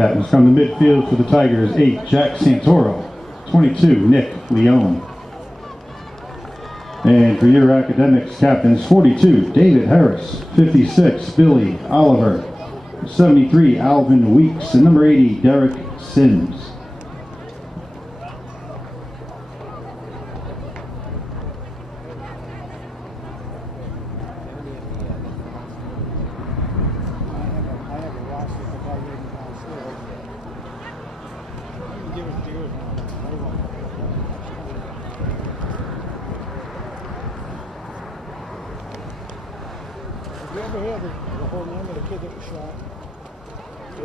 Captains from the midfield for the Tigers, 8, Jack Santoro. 22, Nick Leone. And for your academics captains, 42, David Harris. 56, Billy Oliver. 73, Alvin Weeks. And number 80, Derek Sims. Did you ever hear the whole name of the kid that was shot? I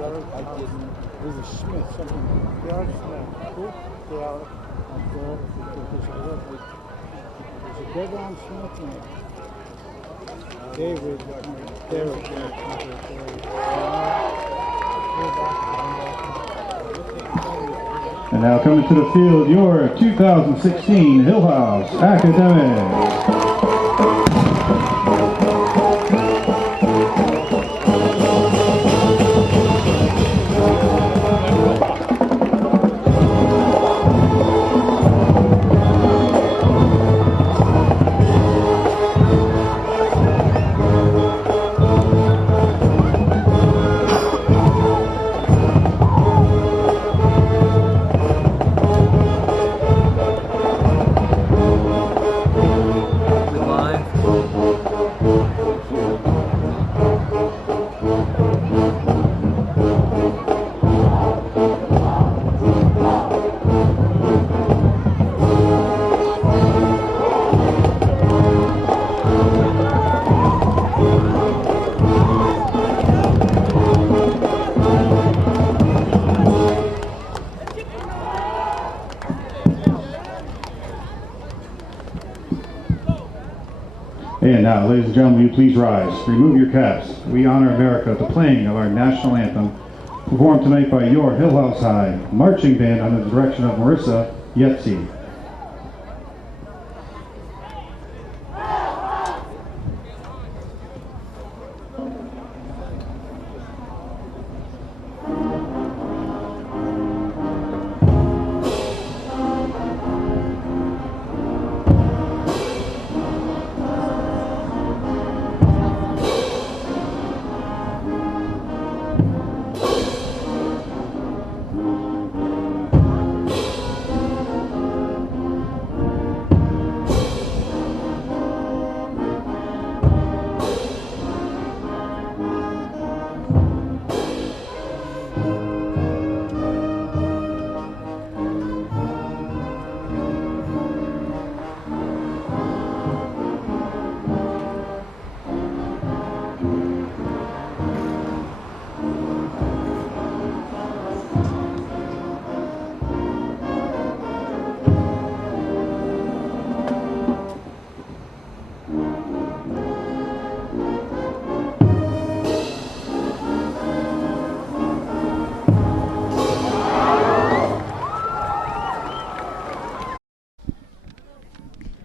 didn't. It was a Smith, something. Derek Smith. Who? Derek. There's a Devon Smith in it. David. Derek. And now coming to the field, your 2016 Hillhouse Academics. And now, ladies and gentlemen, will you please rise. Remove your caps. We honor America with the playing of our national anthem, performed tonight by your Hillhouse High marching band under the direction of Marissa Yetzi.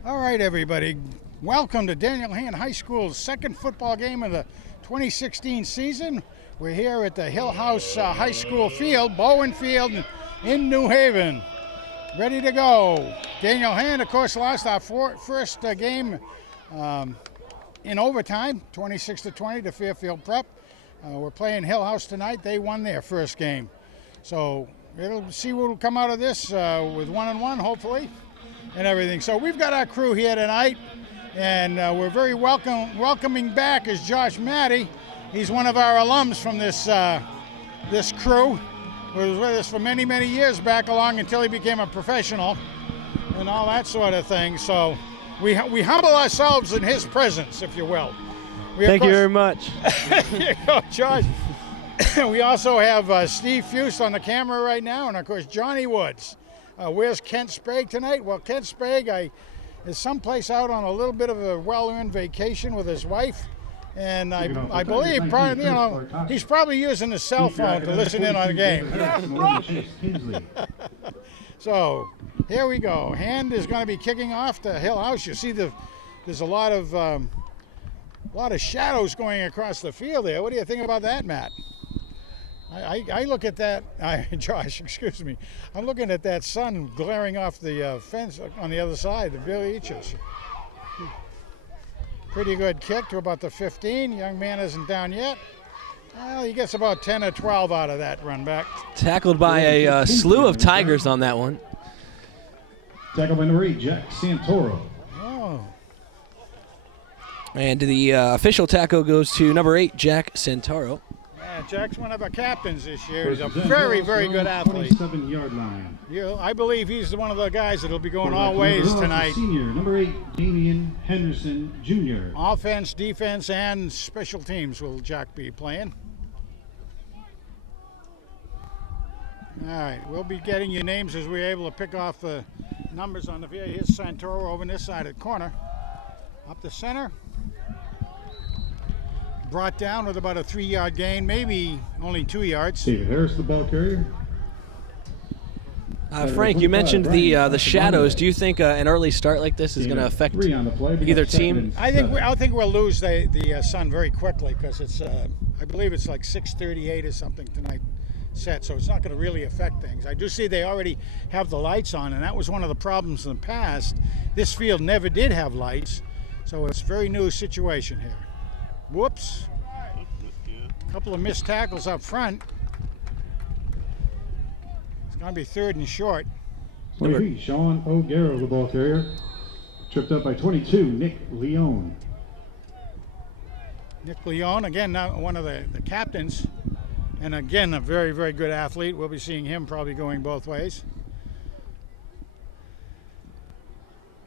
All right, everybody. Welcome to Daniel Hand High School's second football game of the 2016 season. We're here at the Hillhouse High School field, Bowen Field in New Haven. Ready to go. Daniel Hand, of course, lost our first game in overtime, 26-20 to Fairfield Prep. We're playing Hillhouse tonight. They won their first game. So we'll see what will come out of this with 1-1, hopefully, and everything. So we've got our crew here tonight, and we're very welcoming back is Josh Matty. He's one of our alums from this this crew. He was with us for many, many years back along until he became a professional and all that sort of thing. So we humble ourselves in his presence, if you will. Thank you very much. Here you go, Josh. We also have Steve Fuse on the camera right now, and of course Johnny Woods. Where's Kent Sprague tonight? Well, Kent Sprague is someplace out on a little bit of a well-earned vacation with his wife, and I believe probably, he's probably using his cell phone to listen in on the game. So here we go. Hand is going to be kicking off to Hillhouse. You see there's a lot of shadows going across the field there. What do you think about that, Matt? I look at that, Josh, excuse me. I'm looking at that sun glaring off the fence on the other side, the Beaches. Pretty good kick to about the 15. Young man isn't down yet. Well, he gets about 10 or 12 out of that run back. Tackled by a slew of Tigers on that one. Tackled by number 8, Jack Santoro. Oh. And the official tackle goes to number 8, Jack Santoro. Yeah, Jack's one of our captains this year. He's a very, very good athlete. 27-yard line. I believe he's one of the guys that'll be going all ways tonight. Senior, number 8, Damian Henderson, Jr. Offense, defense, and special teams will Jack be playing. All right, we'll be getting your names as we're able to pick off the numbers on the video. Here's Santoro over on this side of the corner. Up the center. Brought down with about a 3-yard gain, maybe only 2 yards. David Harris, the ball carrier. Frank, you mentioned the shadows. Do you think an early start like this is going to affect either team? I think we'll lose the sun very quickly because it's I believe it's like 6:38 or something tonight set, so it's not going to really affect things. I do see they already have the lights on, and that was one of the problems in the past. This field never did have lights, so it's a very new situation here. Whoops. A couple of missed tackles up front. It's going to be 3rd and short. 23, Sean O'Gara, the ball carrier. Tripped up by 22, Nick Leone. Nick Leone, again, now one of the captains. And again, a very, very good athlete. We'll be seeing him probably going both ways.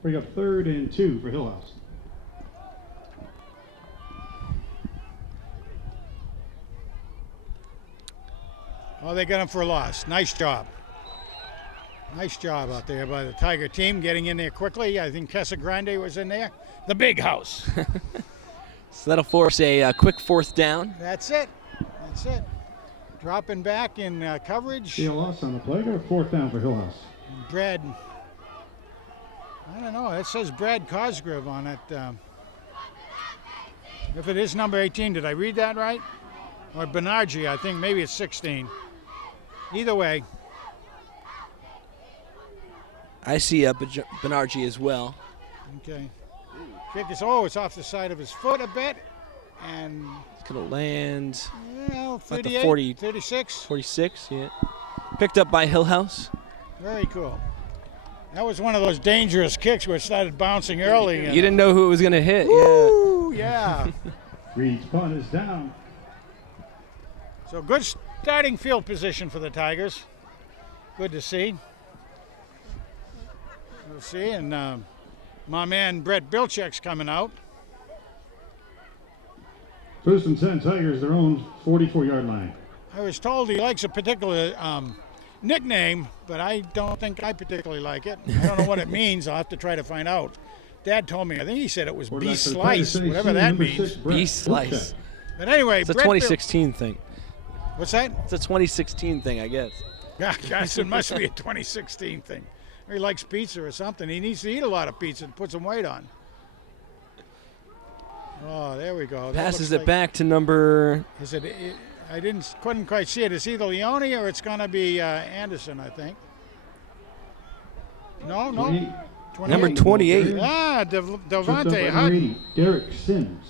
We got 3rd and 2 for Hillhouse. Oh, they got him for a loss. Nice job. Nice job out there by the Tiger team getting in there quickly. I think Casagrande was in there. The big house. So that'll force a quick 4th down. That's it. That's it. Dropping back in coverage. See a loss on the play. Got a 4th down for Hillhouse. Brad. I don't know. It says Brad Cosgrove on it. If it is number 18, did I read that right? Or Benargi, I think maybe it's 16. Either way. I see Benargi as well. Okay. Kick is, it's off the side of his foot a bit. And it's going to land 38, 36. 46, yeah. Picked up by Hillhouse. Very cool. That was one of those dangerous kicks where it started bouncing early. You didn't know who it was going to hit. Woo, yeah. Reed's punt is down. So good starting field position for the Tigers. Good to see. We'll see, and my man Brett Bilchek's coming out. 1st and 10, Tigers, their own 44-yard line. I was told he likes a particular nickname, but I don't think I particularly like it. I don't know what it means. I'll have to try to find out. Dad told me, I think he said it was B-Slice, whatever that means. B-Slice. But anyway, it's a 2016 thing. What's that? It's a 2016 thing, I guess. Gosh, it must be a 2016 thing. Or he likes pizza or something. He needs to eat a lot of pizza to put some weight on. Oh, there we go. Passes it back to number... Is it? I couldn't quite see it. It's either Leone or it's going to be Anderson, I think. No. 28. Number 28. Ah, Delvante Hutton. Derek Sims.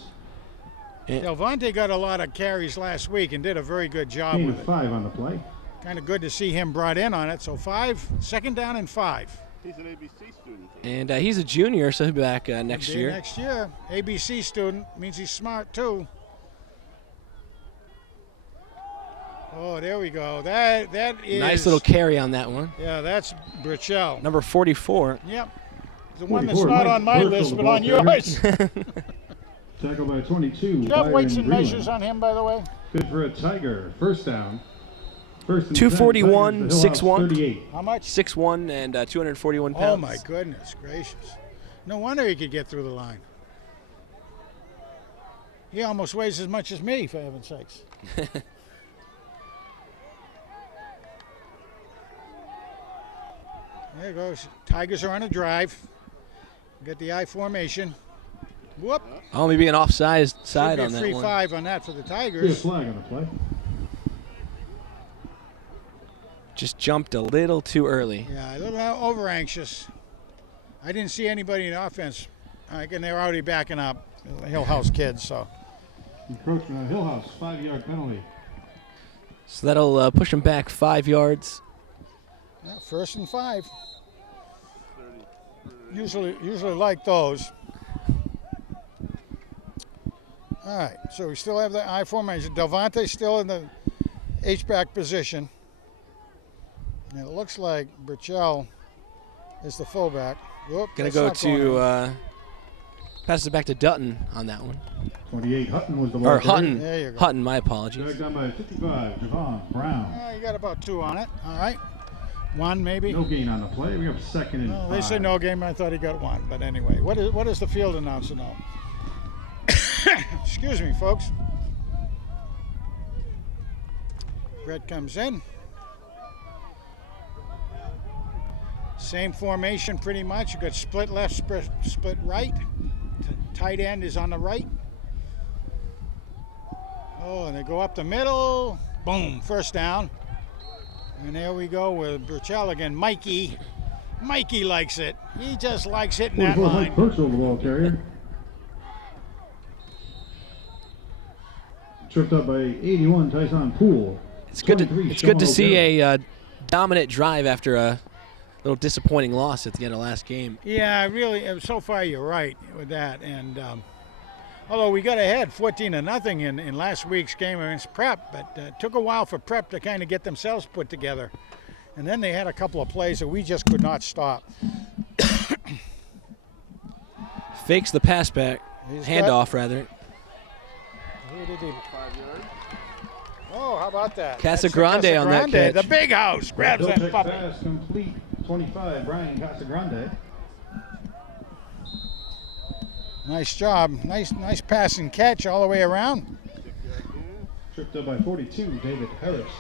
Delvante got a lot of carries last week and did a very good job with it. 5 on the play. Kind of good to see him brought in on it. So 5, 2nd down and 5. He's an ABC student. And he's a junior, so he'll be back next year. Next year. ABC student means he's smart too. Oh, there we go. That is nice little carry on that one. Yeah, that's Burchell. Number 44. Yep. The one that's not on my list, but on yours. Tackled by 22. Do you have weights and measures on him, by the way? Good for a Tiger. 1st down. 1st and 241, 6'1". How much? 6'1" and 241 pounds. Oh, my goodness gracious. No wonder he could get through the line. He almost weighs as much as me, for heaven's sakes. There it goes. Tigers are on a drive. Get the I formation. Whoop. Only being offside side on that one. 3-5 on that for the Tigers. Flag on the play. Just jumped a little too early. Yeah, a little over anxious. I didn't see anybody in offense. And they're already backing up, the Hillhouse kids. So Encroachment on Hillhouse, 5-yard penalty. So that'll push him back 5 yards. yeah, 1st and 5. Usually like those. All right, so we still have the I formation. Delvante still in the H-back position. And it looks like Burchell is the fullback. Whoop, Gonna go to pass it back to Dutton on that one. 28, Hutton was the ball. Or Hutton. There you go. Hutton, my apologies. Dragged down by 55, Javon Brown. You got about 2 on it. All right. 1 maybe. No gain on the play. We have 2nd and 5. They say no game. I thought he got 1. But anyway, what does the field announcer know? Excuse me, folks. Brett comes in. Same formation pretty much. You got split left, split right. Tight end is on the right. Oh, and they go up the middle. Boom, 1st down. And there we go with Burchell again. Mikey likes it. He just likes hitting that line. Mike Burchell, the ball carrier. Tripped up by 81, Tyson Poole. It's good to see a dominant drive after a little disappointing loss at the end of last game. Yeah, really. So far, you're right with that. And although we got ahead 14-0 in last week's game against Prep, but it took a while for Prep to kind of get themselves put together. And then they had a couple of plays that we just could not stop. Fakes the pass back, handoff rather. Who did he? Oh, how about that? Casagrande on that catch. The big house grabs that puppy. Pass complete. 25, Brian Casagrande. Nice job. Nice pass and catch all the way around. Tripped up by 42, David Harris.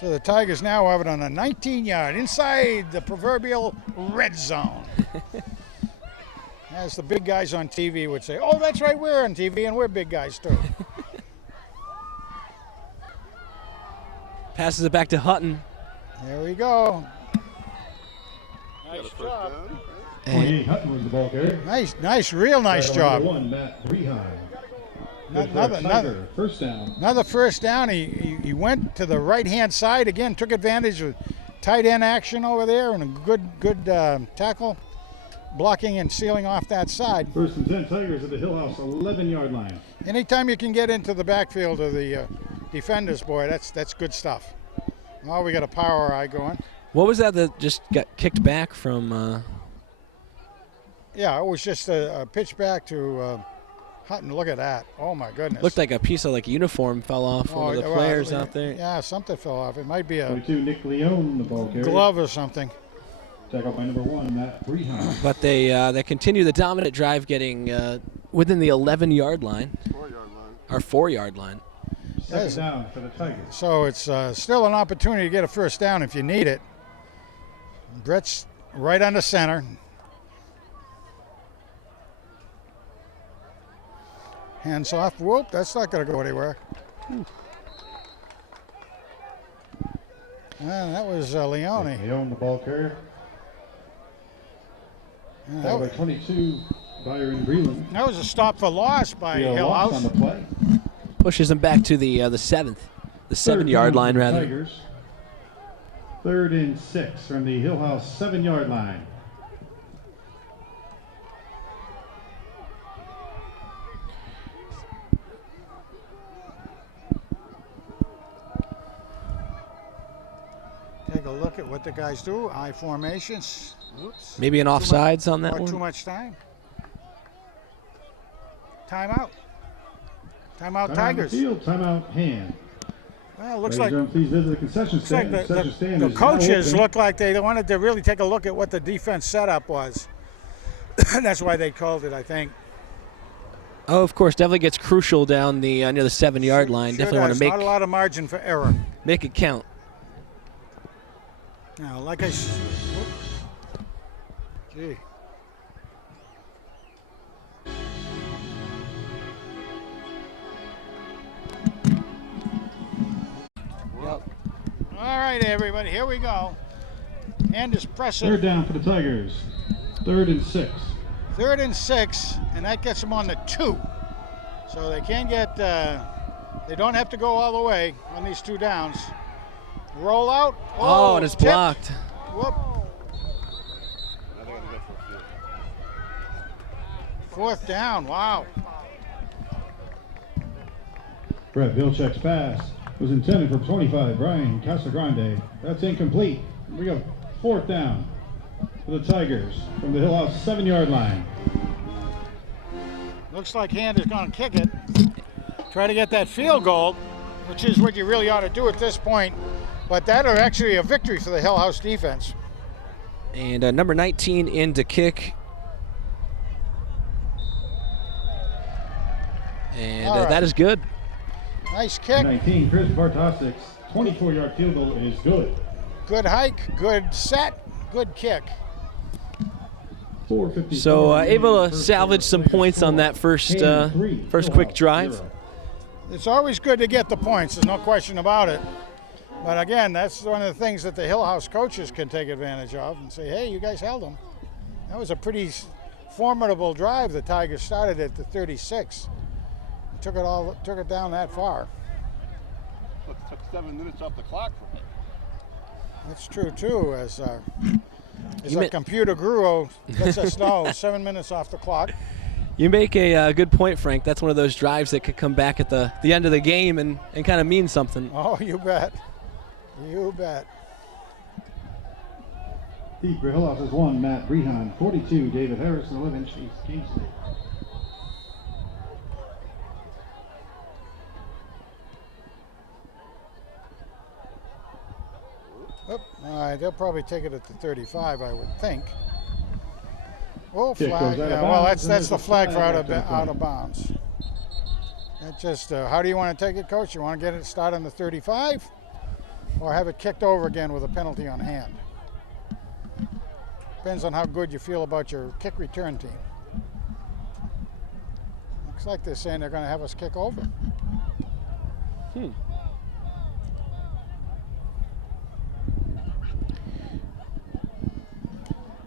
So the Tigers now have it on a 19-yard inside the proverbial red zone. As the big guys on TV would say, oh, that's right, we're on TV and we're big guys too. Passes it back to Hutton. There we go. Nice job. 28, Hutton was the ball carrier. Real nice job. 1, Matt Reheim. Another 1st down. Another 1st down. He went to the right-hand side again, took advantage of tight end action over there, and a good tackle, blocking and sealing off that side. 1st and 10, Tigers at the Hillhouse 11-yard line. Anytime you can get into the backfield of the defenders, boy, that's good stuff. Oh, we got a power eye going. What was that just got kicked back from? Yeah, it was just a pitch back to Hutton. Look at that. Oh, my goodness. Looked like a piece of uniform fell off one of the players out there. Yeah, something fell off. It might be a 22, Nick Leone, the ball carrier. glove or something. Tackled by number 1, Matt Reheim. But they continue the dominant drive, getting within the 11-yard line. 4-yard line. Or 4-yard line. 2nd down for the Tigers. So it's still an opportunity to get a 1st down if you need it. Brett's right under center. Hands off. Whoop, that's not going to go anywhere. That was Leone. Leone, the ball carrier. That was 22, Byron Breland. That was a stop for loss by Loss on the Hillhouse. play. Pushes him back to the 7-yard line rather. Tigers. 3rd and 6 from the Hillhouse 7-yard line. Take a look at what the guys do. I formations. Oops. Maybe an offsides on that Or one. too much time. Timeout. Timeout Tigers. Field, timeout hand. Well, it looks Ladies and like gentlemen, please visit the concession Looks like stand. Concession stand the is now coaches open. look like they wanted to really take a look at what the defense setup was. That's why they called it, I think. Oh, of course, definitely gets crucial down the near the 7-yard line. Sure Definitely want does. to Not a lot of margin for error. make it count. Now, like gee. All right, right, everybody, here we go. Hand is pressing. Third down for the Tigers. 3rd and 6. 3rd and 6, and that gets them on the 2. So they can get, they don't have to go all the way on these 2 downs. Roll out. Oh, and it's tipped. blocked. Whoop. 4th down, wow. Brett Vilchek's pass was intended for 25, Brian Casagrande. That's incomplete. We go 4th down for the Tigers from the Hillhouse 7-yard line. Looks like Hand is going to kick it. Try to get that field goal, which is what you really ought to do at this point. But that are actually a victory for the Hillhouse defense. And number 19 in to kick. And All right. that is good. Nice kick. 19, Chris Bartosik's 24-yard field goal is good. Good hike, good set, good kick. 4:54 So able to first salvage some quarter, points on that first Hillhouse quick drive. 0. It's always good to get the points, there's no question about it. But again, that's one of the things that the Hillhouse coaches can take advantage of and say, hey, you guys held them. That was a pretty formidable drive the Tigers started at the 36. Took it down that far. It took 7 minutes off the clock for me. That's true too, as our computer guru lets us know, 7 minutes off the clock. You make a good point, Frank. That's one of those drives that could come back at the end of the game and kind of mean something. Oh, you bet. You bet. Deep for Hillhouse is 1, Matt Brehan. 42, David Harrison. 11, Chase Kingsley. Oop. All right, they'll probably take it at the 35, I would think. Oh, Kick flag. goes out of Yeah, well, bounds, and that's there's the a flag for flag out after the play. of bounds. That just, how do you want to take it, Coach? You want to get it start on the 35, or have it kicked over again with a penalty on hand? Depends on how good you feel about your kick return team. Looks like they're saying they're going to have us kick over.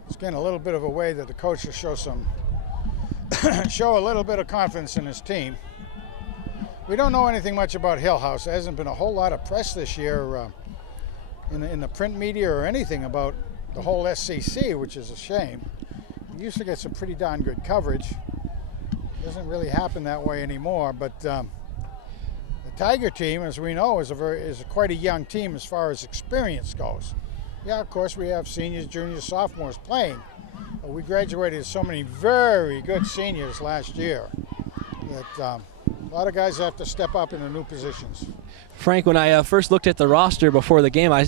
It's getting a little bit of a way that the coach will show show a little bit of confidence in his team. We don't know anything much about Hillhouse. There hasn't been a whole lot of press this year in the print media or anything about the whole SCC, which is a shame. We used to get some pretty darn good coverage. It doesn't really happen that way anymore, but the Tiger team, as we know, is quite a young team as far as experience goes. Yeah, of course, we have seniors, juniors, sophomores playing. But we graduated so many very good seniors last year that a lot of guys have to step up into new positions. Frank, when I first looked at the roster before the game, I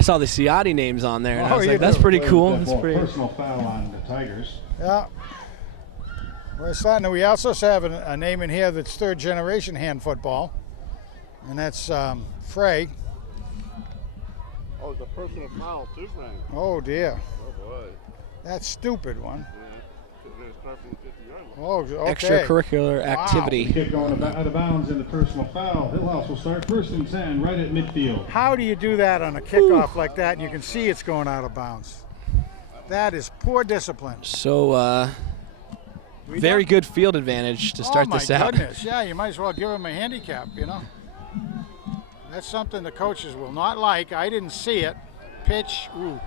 saw the Ciotti names on there, and I was like, that's pretty cool. That's pretty... Personal foul on the Tigers. Yeah. We're starting. We also have a name in here that's third generation hand football, and that's Frey. Oh, it's a personal foul too, Frank. Oh dear. Oh boy. That stupid one. Yeah. It's start from the 50-yard line. Oh, okay. Extracurricular activity. Kick going out of bounds in the personal foul. Hillhouse will start 1st and 10 right at midfield. How do you do that on a kickoff like that and you can see it's going out of bounds? That is poor discipline. So, very good field advantage to start this out. Oh my goodness, yeah, you might as well give him a handicap, you know. That's something the coaches will not like. I didn't see it. Pitch, ooh,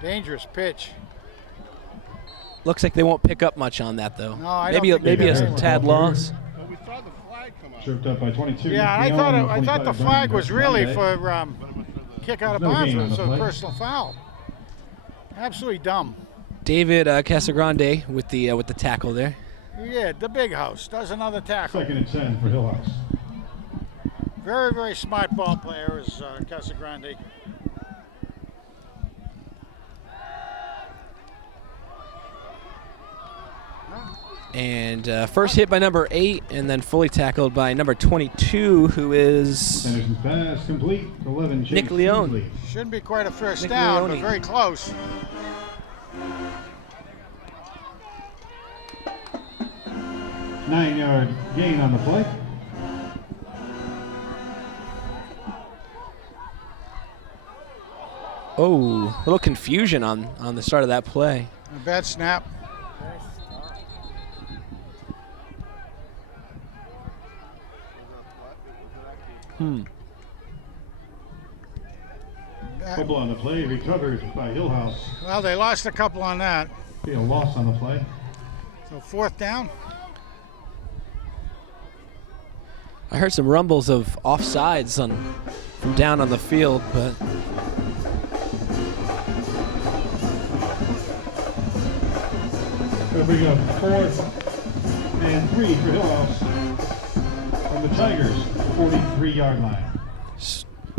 dangerous pitch. Looks like they won't pick up much on that, though. No, I maybe don't think maybe they a will. tad loss. Well, we saw the flag come out. Tripped up by 22. Yeah, I thought the flag was really for kick out of There's no bounds, gain on the so play. personal foul. Absolutely dumb. David Casagrande with the tackle there. Yeah, the big house does another tackle. 2nd and 10 for Hillhouse. Very, very smart ball player is Casagrande. And first hit by number 8, and then fully tackled by number 22, who is Anderson's pass complete. 11, Chase Nick Leone. Kingsley. Shouldn't be quite a first Nick down, Leone. but very close. Nine-yard gain on the play. Oh, a little confusion on the start of that play. A bad snap. Couple on the play, recovered by Hillhouse. Well, they lost a couple on that. Be a loss on the play. So 4th down. I heard some rumbles of offsides from down on the field, but Gonna bring up 4th and 3 for Hillhouse from the Tigers, 43-yard line.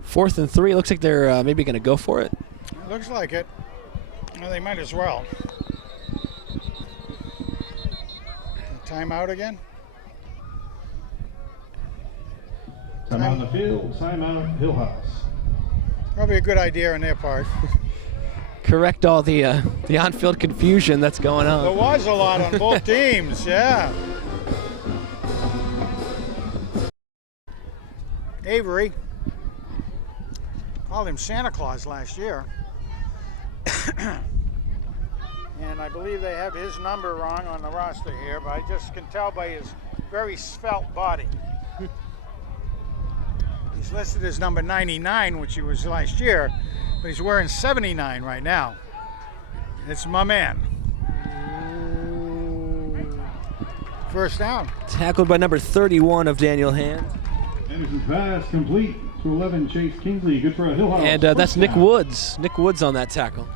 4th and 3. Looks like they're maybe going to go for it. Looks like it. Well, they might as well. Timeout again? Time on the field, timeout Hillhouse. Probably a good idea on their part. Correct all the on-field confusion that's going There on. was a lot on both teams, yeah. Avery. Called him Santa Claus last year. And I believe they have his number wrong on the roster here, but I just can tell by his very svelte body. He's listed as number 99, which he was last year, but he's wearing 79 right now. It's my man. First down. Tackled by number 31 of Daniel Hand. Anderson's pass complete to 11, Chase Kingsley. Good for a Hillhouse. And that's first Nick down. Woods. Nick Woods on that tackle.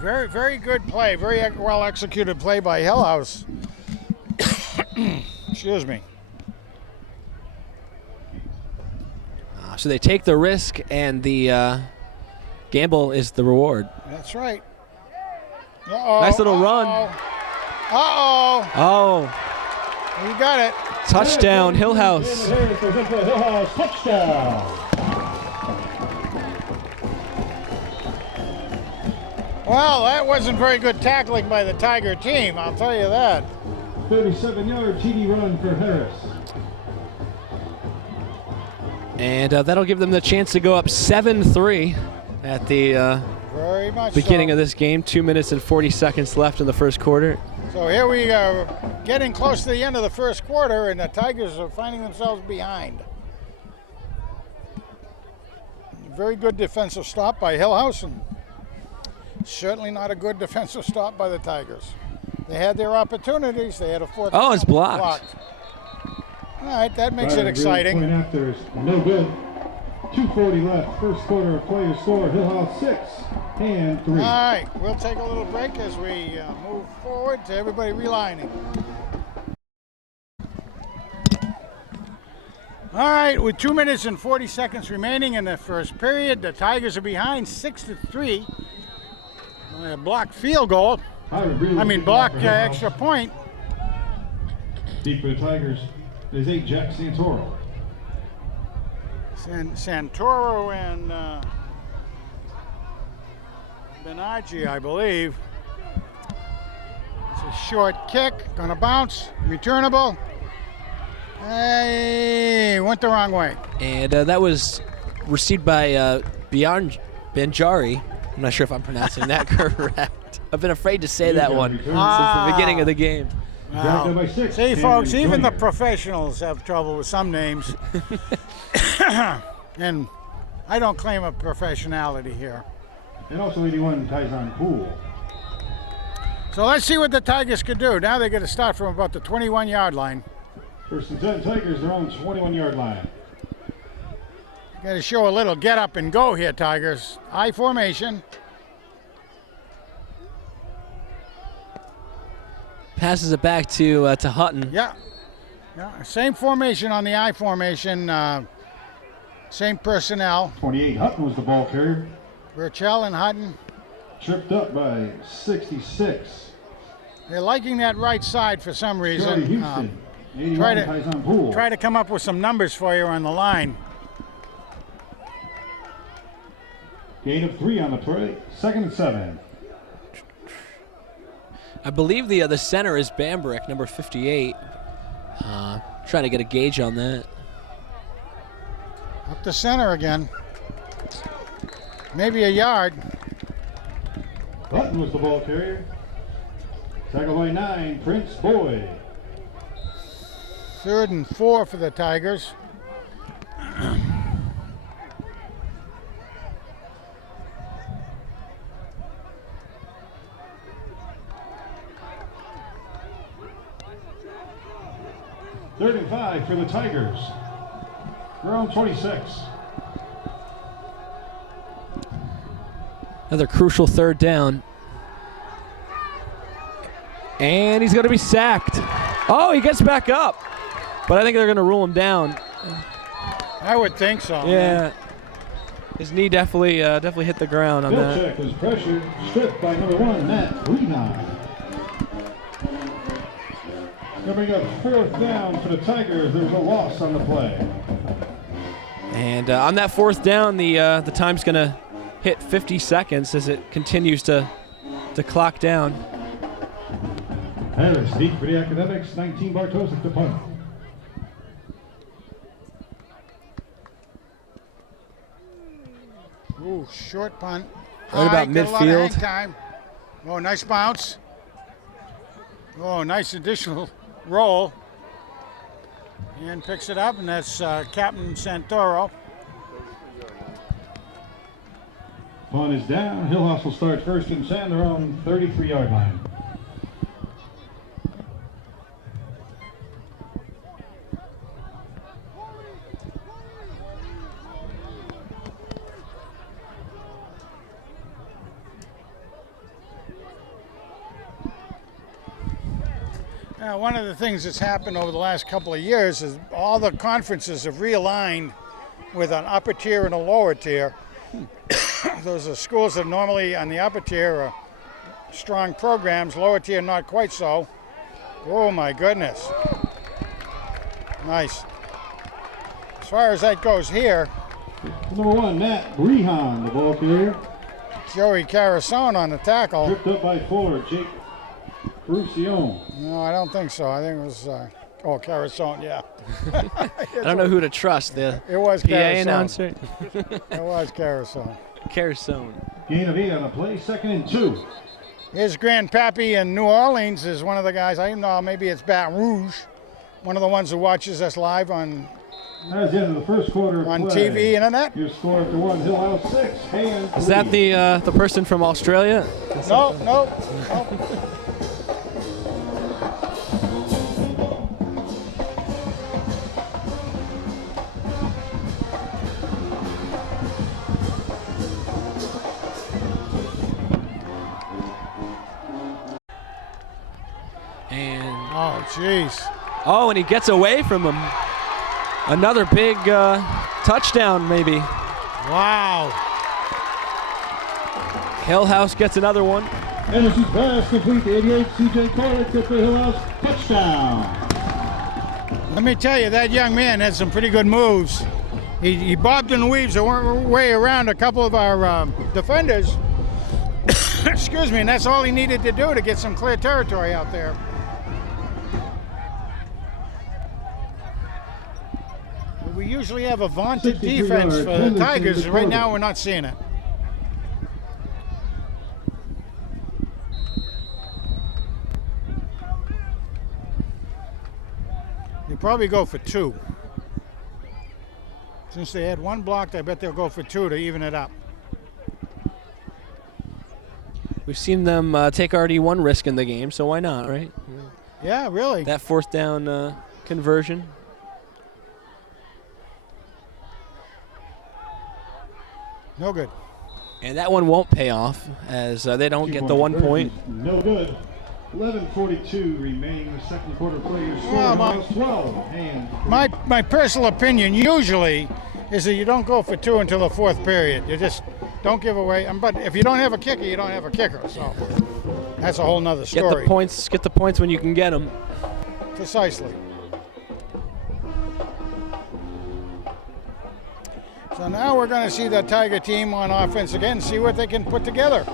Very, very good play. Very well executed play by Hillhouse. Excuse me. So they take the risk, and the gamble is the reward. That's right. Uh-oh. Nice little run. Uh-oh. Oh, You got it. touchdown, Hillhouse. Hillhouse touchdown. Well, that wasn't very good tackling by the Tiger team, I'll tell you that. 37-yard TD run for Harris. And that'll give them the chance to go up 7-3 at the Very much beginning so. of this game. 2 minutes and 40 seconds left in the first quarter. So here we are getting close to the end of the first quarter, and the Tigers are finding themselves behind. Very good defensive stop by Hillhouse, and certainly not a good defensive stop by the Tigers. They had their opportunities. They had a 4th. Oh, it's blocked. All right, that makes it exciting. Point after is no good. 2:40 left. First quarter of player score. Hillhouse 6 and 3. All right, we'll take a little break as we move forward to everybody relining. All right, with 2 minutes and 40 seconds remaining in the first period, the Tigers are behind 6-3. A blocked field goal. Blocked extra point. Deep for the Tigers is 8 Jack Santoro. Santoro and Benaggi, I believe. It's a short kick, gonna bounce, returnable. Hey, went the wrong way. And that was received by Benjari. I'm not sure if I'm pronouncing that correct. I've been afraid to say that one since the beginning of the game. Wow. By 6. See, folks, even the professionals have trouble with some names. And I don't claim a professionality here. And also 81 Tyson Poole. So let's see what the Tigers could do. Now they get to start from about the 21-yard line. First and 10 Tigers, their own 21-yard line. Got to show a little get up and go here, Tigers. I formation. Passes it back to Hutton. Yeah. Same formation on the I formation. Same personnel. 28 Hutton was the ball carrier. Burchell and Hutton. Tripped up by 66. They're liking that right side for some Charlie reason. Houston. 81 Tyson Poole. Try to come up with some numbers for you on the line. Gain of 3 on the play. 2nd and 7. I believe the center is Bambrick, number 58. Trying to get a gauge on that. Up the center again. Maybe a yard. Sutton was the ball carrier. Tackle by 9, Prince Boyd. 3rd and 4 for the Tigers. Third and 5 for the Tigers. Their own 26. Another crucial 3rd down. And he's going to be sacked. Oh, he gets back up. But I think they're going to rule him down. I would think so. Yeah. His knee definitely hit the ground on that. Check was pressured, stripped by number 1, Matt Renon. Coming up 4th down for the Tigers. There's a loss on the play. And on that 4th down, the time's going to hit 50 seconds as it continues to clock down. Harris, deep for the Academics, 19 Bartosik to punt. Ooh, short punt. Right about High, got a lot of hang midfield. time. Oh, nice bounce. Oh, nice additional roll. And picks it up, and that's Captain Santoro. Punt is down. Hillhouse will start first and 10, their own 33-yard line. Now, one of the things that's happened over the last couple of years is all the conferences have realigned with an upper tier and a lower tier. Those are schools that normally on the upper tier are strong programs, lower tier not quite so. Oh my goodness. Nice. As far as that goes here, Number 1, Matt Rehan, the ball carrier. Joey Carasone on the tackle. Tripped up by 4, Jake Crucione. No, I don't think so. I think it was, Carasone, yeah. I don't know who to trust, the It was PA Carasone. announcer. It was Carasone. Carasone. Gain of 8 on the play, 2nd and 2. His grandpappy in New Orleans is one of the guys, I don't know, maybe it's Baton Rouge, one of the ones who watches us live on That's the end of the first quarter of on play. TV, internet. Your score after 1, Hillhouse 6, Hand Is that the person from Australia? No. And Oh, jeez. oh, and he gets away from him. Another big touchdown, maybe. Wow. Hillhouse gets another one. Anderson's pass complete to 88, C.J. Corlick for Hillhouse, touchdown. Let me tell you, that young man had some pretty good moves. He bobbed and weaves a way around a couple of our defenders. Excuse me, and that's all he needed to do to get some clear territory out there. We usually have a vaunted 63 defense yard for the penalty Tigers. to Right Corlick. now, we're not seeing it. They probably go for 2. Since they had 1 blocked, I bet they'll go for 2 to even it up. We've seen them take already 1 risk in the game, so why not, right? Yeah, really. That 4th down conversion. No good. And that one won't pay off as they don't get the 1 point. No good. 11:42 remaining in the second quarter play. Your score Well, my- Hillhouse 12, Hand. My personal opinion usually is that you don't go for 2 until the 4th period. You just don't give away. But if you don't have a kicker, you don't have a kicker. So that's a whole nother Get story. the points. Get the points when you can get them. Precisely. So now we're going to see the Tiger team on offense again, see what they can put together.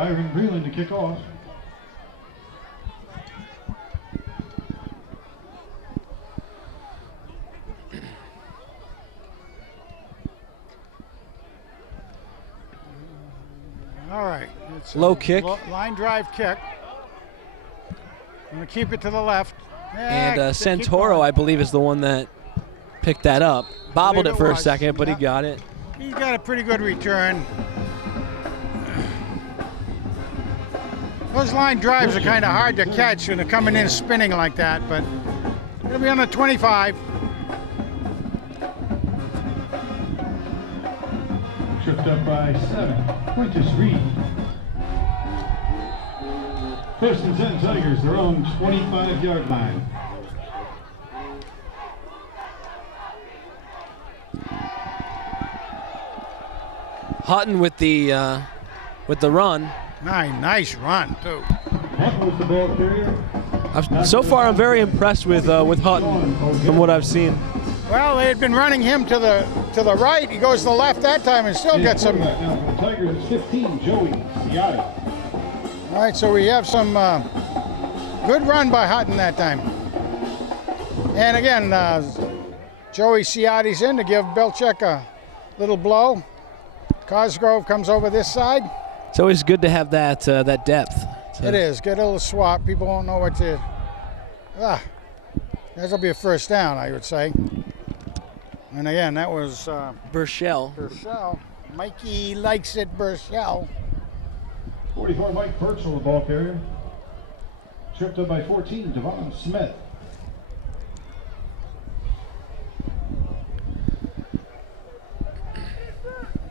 Byron Breland to kick off. All right. It's a Low kick. Line drive kick. I'm going to keep it to the left. And keep Santoro, going. I believe, is the one that picked that up. Bobbled believe it it for a was. second, but he Yeah. got it. He got a pretty good return. Those line drives are kind of hard to catch when they're coming in spinning like that, but it'll be on the 25. Tripped up by 7. Quintus Reed. First and 10 Tigers, their own 25-yard line. Hutton with the run. Nice run, too. Hutton was the ball carrier. So far, I'm very impressed with Hutton from what I've seen. Well, they had been running him to the right. He goes to the left that time and still gets some. Now for the Tigers, it's 15, Joey Ciotti. All right, so we have some good run by Hutton that time. And again, Joey Ciotti's in to give Belchek a little blow. Cosgrove comes over this side. It's always good to have that depth. It is. Get a little swap. People won't know what to. That'll be a first down, I would say. And again, that was Burchell. Burchell. Mikey likes it, Burchell. 44, Mike Birchall, the ball carrier. Tripped up by 14, Devon Smith.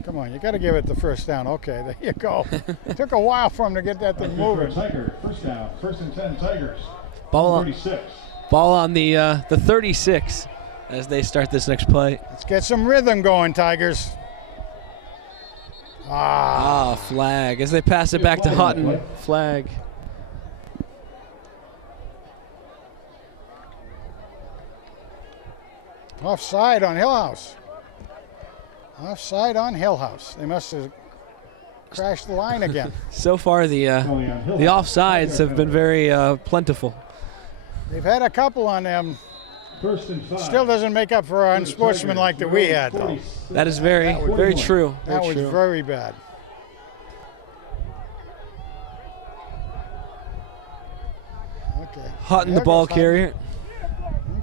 Come on, you got to give it the first down. Okay, there you go. It took a while for him to get that thing moving. Tiger, first down, first and 10 Tigers. Ball on 36. Ball on the 36 as they start this next play. Let's get some rhythm going, Tigers. Flag as they pass it back to Hutton. Flag. Offside on Hillhouse. Offside on Hillhouse. They must have crashed the line again. So far, the offsides have been very plentiful. They've had a couple on them. First and 5. Still doesn't make up for our unsportsmanlike that we had, though. That is very true. That was very bad. Okay. Hutton, the There ball goes Hutton. carrier.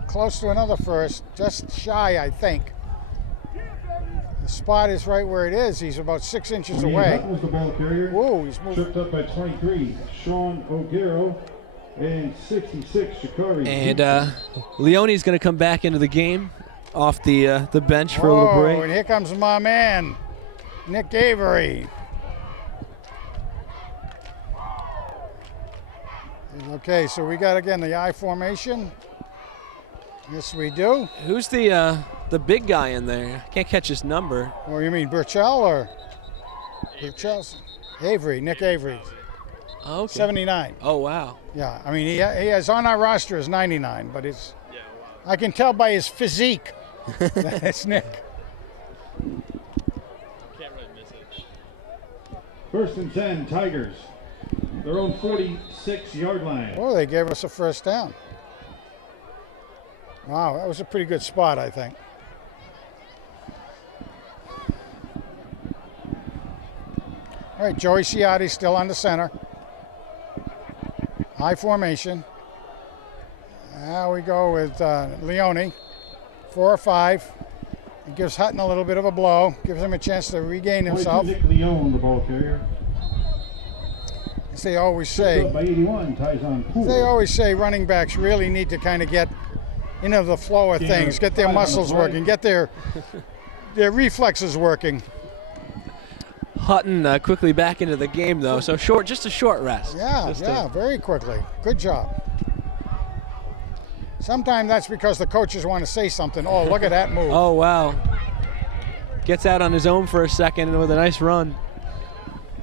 Close to another first, just shy, I think. The spot is right where it is. He's about 6 inches away. Was the ball carrier. Whoa, he's moving. Tripped up by 23, Sean O'Garo, and 66, Shakari. And Leone's going to come back into the game off the bench for a little break. And here comes my man, Nick Avery. Okay, so we got again the I formation. Yes, we do. Who's the big guy in there? I can't catch his number. Oh, you mean Burchell or Burchell's? Avery, Nick Avery, Okay. 79. Oh, wow. Yeah, I mean he has on our roster is 99, but it's I can tell by his physique that's Nick. Can't really miss it. First and 10 Tigers, their own 46-yard line. Oh, they gave us a first down. Wow, that was a pretty good spot, I think. All right, Joey Ciotti still on the center. High formation. Now we go with Leone. 4 or 5. It gives Hutton a little bit of a blow. Gives him a chance to regain himself. Nick Leone, the ball carrier. As they always Tripped say, up by 81, Tyson Poole. they always say running backs really need to kind of get into the flow of things, get their muscles working, get their reflexes working. Hutton quickly back into the game, though, so just a short rest. Yeah, very quickly. Good job. Sometimes that's because the coaches want to say something. Oh, look at that move. Oh, wow. Gets out on his own for a second and with a nice run.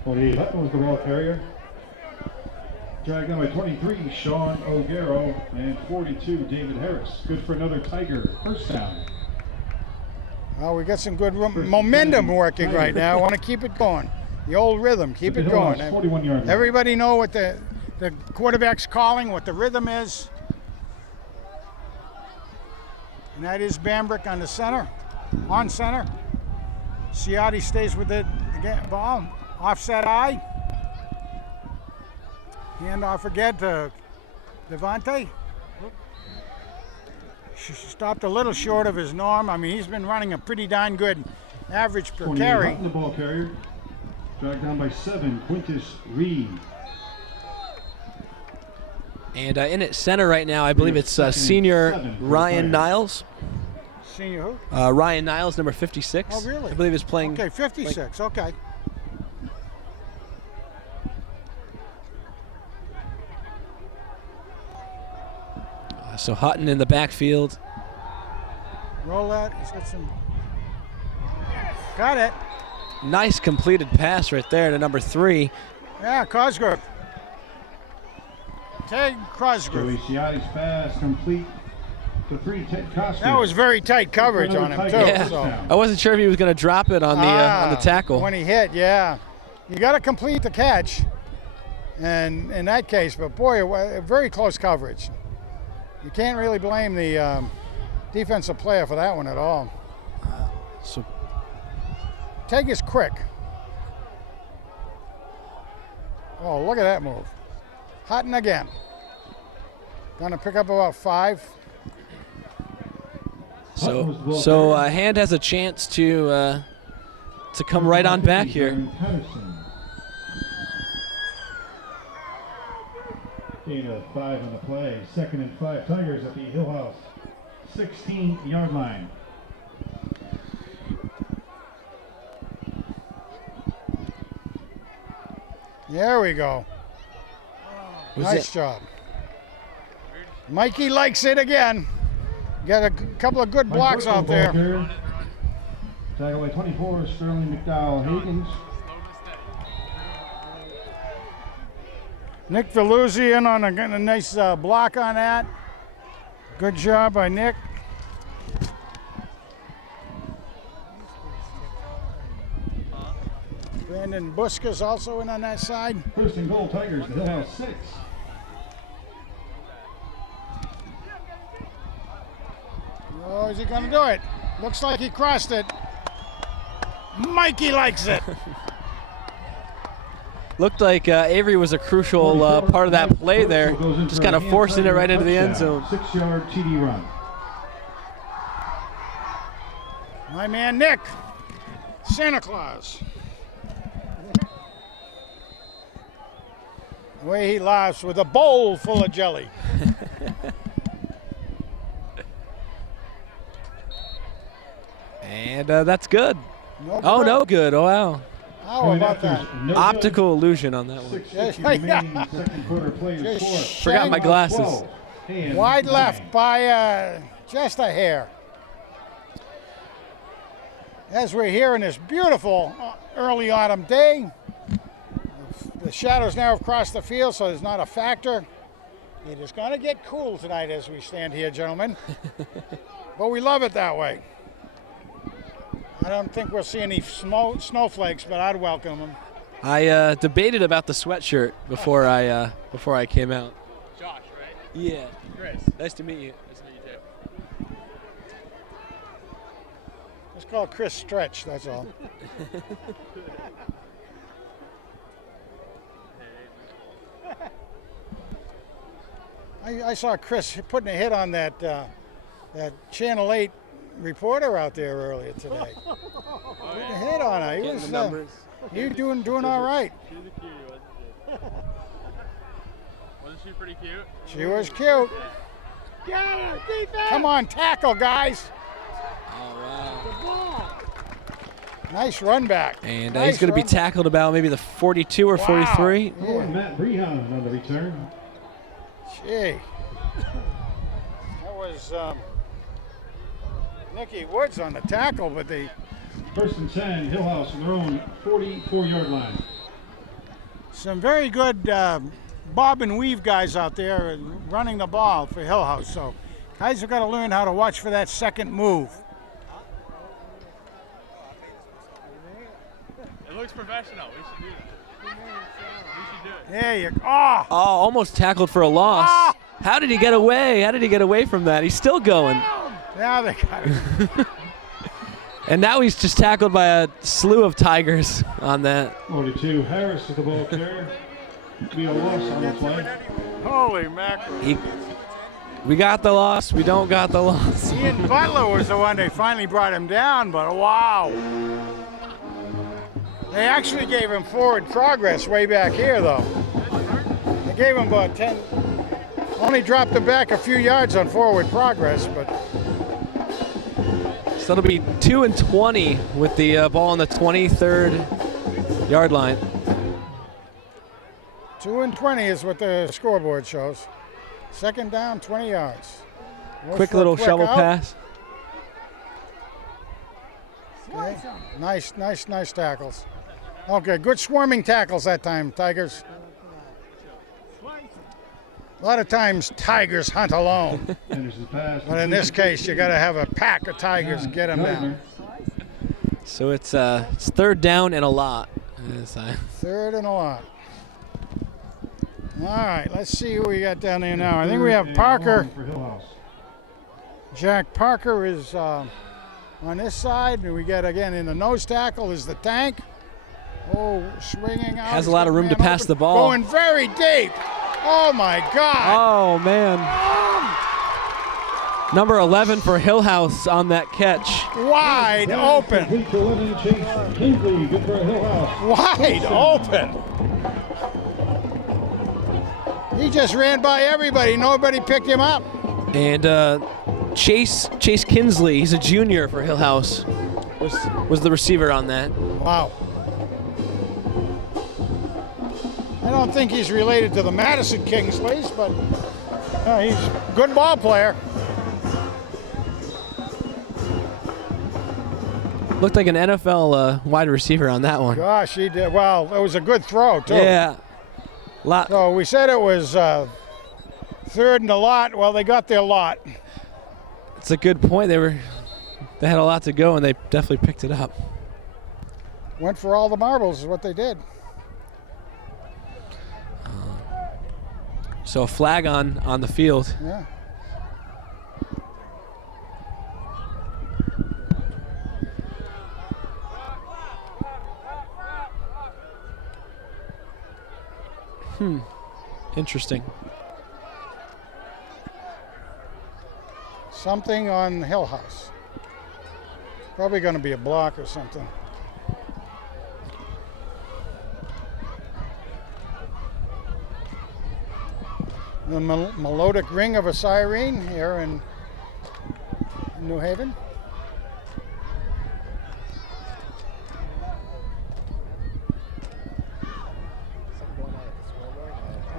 48, Hutton was the ball carrier. Dragged down by 23, Sean O'Garo, and 42, David Harris. Good for another Tiger. First down. Well, we got some good momentum working right now. I want to keep it going. The old rhythm. Keep it going. 41 yard line. Everybody know what the quarterback's calling, what the rhythm is. And that is Bambrick on the center, on center. Ciotti stays with the ball. Offset eye. Hand off again to Devontae. Stopped a little short of his norm. I mean, he's been running a pretty darn good average per carry. The ball carrier. Dragged down by 7, Quintus Reed. And in at center right now, I believe it's senior Ryan Niles. Senior who? Ryan Niles, number 56. Oh, really? I believe is playing. Okay, 56. Okay. So Hutton in the backfield. Roll that. He's got some. Got it. Nice completed pass right there to number 3. Yeah, Cosgrove. Ted Cosgrove. Ciotti's pass complete to 3, Ted Cosgrove. That was very tight coverage on him too. Yeah. So. I wasn't sure if he was going to drop it on the tackle. When he hit, yeah. You got to complete the catch, and in that case, but boy, very close coverage. You can't really blame the defensive player for that one at all. So Teg is quick. Oh, look at that move. Hutton again. Gonna pick up about 5. So Hand has a chance to come right on back here. Gain of 5 on the play. 2nd and 5, Tigers at the Hillhouse 16-yard line. There we go. Nice job. Mikey likes it again. Got a couple of good blocks out there. Tackle by 24, Sterling McDowell Higgins. Nick Veluzzi in on a nice block on that. Good job by Nick. Brandon Buska's also in on that side. First and goal, Tigers, the Hillhouse 6. Oh, is he going to do it? Looks like he crossed it. Mikey likes it. Looked like Avery was a crucial part of that play there, just kind of forcing it right into the end zone. 6-yard TD run. My man Nick, Santa Claus. The way he laughs with a bowl full of jelly. And that's good. No Oh, good. no good. Oh, wow. How about that? Optical illusion on that one. 6:50 remaining, second quarter players score. Forgot my glasses. Wide left by just a hair. As we're here in this beautiful early autumn day, the shadows now have crossed the field, so there's not a factor. It is going to get cool tonight as we stand here, gentlemen. But we love it that way. I don't think we'll see any snowflakes, but I'd welcome them. I debated about the sweatshirt before I came out. Josh, right? Yeah. Chris. Nice to meet you. Nice to meet you too. Let's call Chris Stretch, that's all. I saw Chris putting a hit on that Channel 8 reporter out there earlier today. Putting a hit on her. He was he doing all right. She was a cutie, wasn't she? Wasn't she pretty cute? She was cute. Come on, tackle, guys. Oh, wow. Nice run back. And Nice he's going to be run. tackled about maybe the 42 or 43. Oh, and Matt Brehan on the return. Gee. That was Nicky Woods on the tackle, but they First and 10, Hillhouse on their own 44-yard line. some very good bob and weave guys out there running the ball for Hillhouse. So guys have got to learn how to watch for that second move. It looks professional. We should do that. We should do it. There you go. Oh! Oh, almost tackled for a loss. Ah! How did he get away? How did he get away from that? He's still going. Now they got it. And now he's just tackled by a slew of Tigers on that. 42, Harris is the ball carrier. Be a loss on the play. Holy mackerel. We got the loss. We don't got the loss. Ian Butler was the one they finally brought him down, but wow. They actually gave him forward progress way back here, though. They gave him about 10. Only dropped him back a few yards on forward progress, but So it'll be 2 and 20 with the ball on the 23rd yard line. 2 and 20 is what the scoreboard shows. Second down, 20 yards. Goes Quick for a little quick shovel out. pass. Okay. Nice tackles. Okay, good swarming tackles that time, Tigers. A lot of times Tigers hunt alone, Anderson's pass. but in this case you got to have a pack of Tigers to get them down. So it's third down and a lot. Third and a lot. All right, let's see who we got down there now. I think we have Parker. For Hillhouse. Jack Parker is on this side. And we got again in the nose tackle is the tank. Oh, swinging out. Has a He's lot got of room to man pass open. the ball. Going very deep. Oh my God. Oh man. Number 11 for Hillhouse on that catch. Wide open. Complete to 11, Chase Kingley. Good for Hillhouse. Wide open. He just ran by everybody. Nobody picked him up. And Chase Kinsley, he's a junior for Hillhouse, was the receiver on that. Wow. I don't think he's related to the Madison Kingsleys, but he's a good ball player. Looked like an NFL wide receiver on that one. Gosh, he did. Well, it was a good throw, too. Yeah. Lot. So we said it was third and a lot. Well, they got their lot. It's a good point. They had a lot to go, and they definitely picked it up. Went for all the marbles is what they did. So a flag on the field. Yeah. Interesting. Something on Hillhouse. Probably going to be a block or something. The melodic ring of a siren here in New Haven.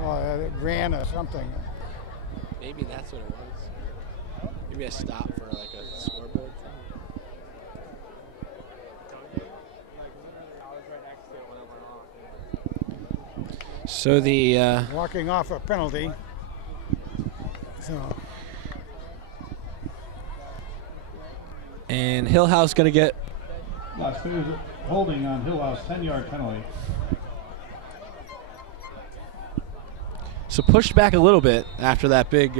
Oh, it ran or something. Maybe that's what it was. Maybe a stop for like a scoreboard thing. So the Walking off a penalty. So and Hillhouse going to get Last two is holding on Hillhouse, 10-yard penalty. so pushed back a little bit after that big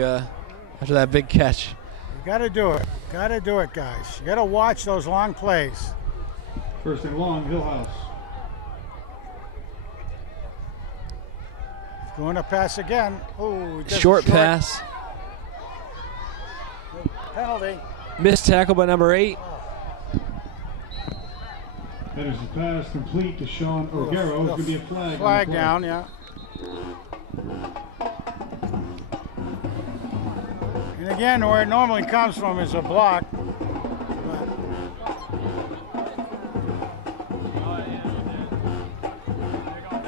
catch. you got to do it. Got to do it, guys. You got to watch those long plays. First and long, Hillhouse. Going to pass again. Ooh, just Short pass. Penalty. Missed tackle by number 8. Henderson's pass complete to Sean O'Gara. It's going to be a flag. Flag on the play. down, yeah. And again, where it normally comes from is a block.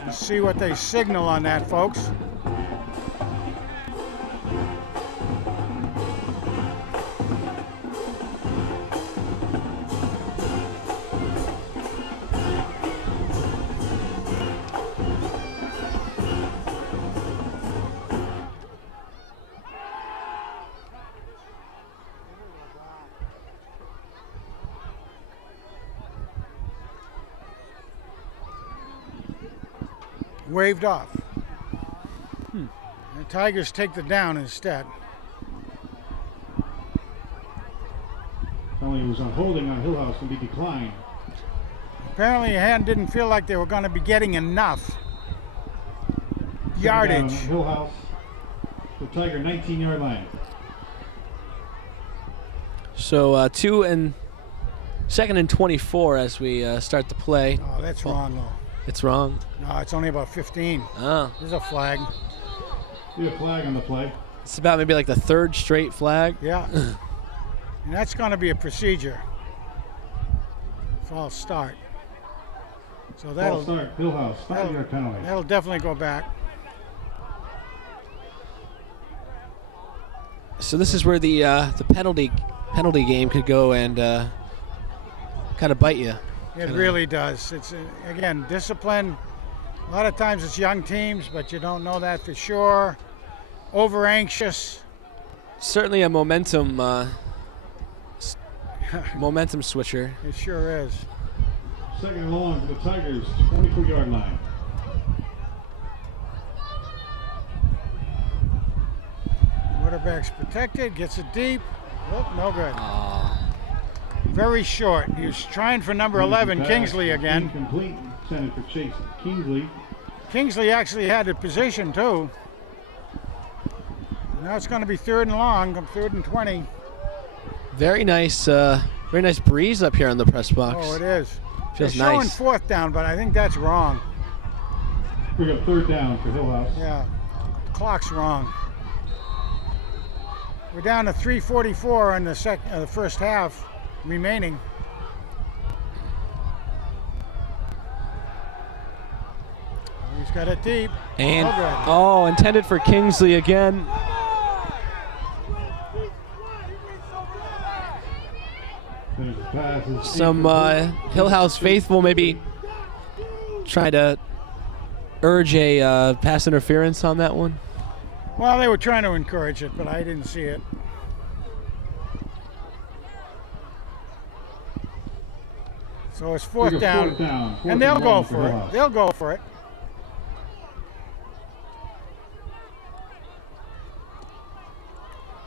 Let's see what they signal on that, folks. waved off. The Tigers take the down instead. Penalty was on holding on Hillhouse can be declined. Apparently, Hand didn't feel like they were going to be getting enough yardage. Second down, Hillhouse, the Tiger 19-yard line. So 2nd and 24 as we start the play. Oh, that's wrong, though. It's wrong. No, it's only about 15. Oh, There's a flag. Be a flag on the play. it's about maybe like the 3rd straight flag. Yeah. And that's going to be a procedure. False start. So False start, Hillhouse, 5-yard penalty. that'll definitely go back. So this is where the penalty game could go and kind of bite you. It really does. It's, again, discipline. A lot of times it's young teams, but you don't know that for sure. Over anxious. Certainly a momentum momentum switcher. It sure is. Second and long for the Tigers, 24-yard line. Quarterback's protected, gets it deep. Oh, no good. Very short. He was trying for number 11, Kingsley again. Incomplete, intended for Chase Kingsley. Kingsley actually had the position too. Now it's going to be 3rd and long, 3rd and 20. Very nice breeze up here on the press box. Oh, it is. Feels They're showing nice. 4th down, but I think that's wrong. We got 3rd down for Hillhouse. Yeah, clock's wrong. We're down to 3:44 in the first half remaining. He's got it deep. And Oh, good. intended for Kingsley again. There's the pass. It's Some incomplete. Hillhouse faithful maybe try to urge a pass interference on that one. Well, they were trying to encourage it, but I didn't see it. So it's 4th Take a down, 4th down. and they'll go long for it. Hillhouse. They'll go for it.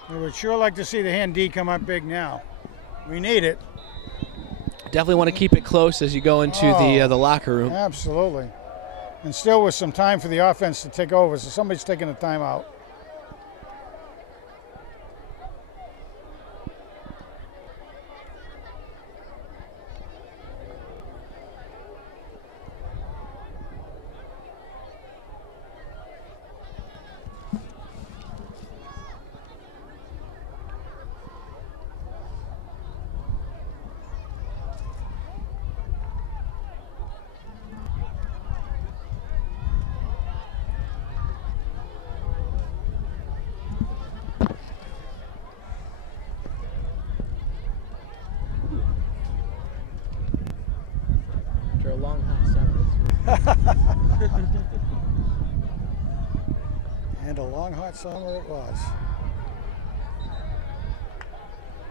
I would sure like to see the Hand D come up big now. We need it. Definitely want to keep it close as you go into the locker room. Absolutely. And still with some time for the offense to take over, so somebody's taking a timeout. After a long hot summer. And a long hot summer it was.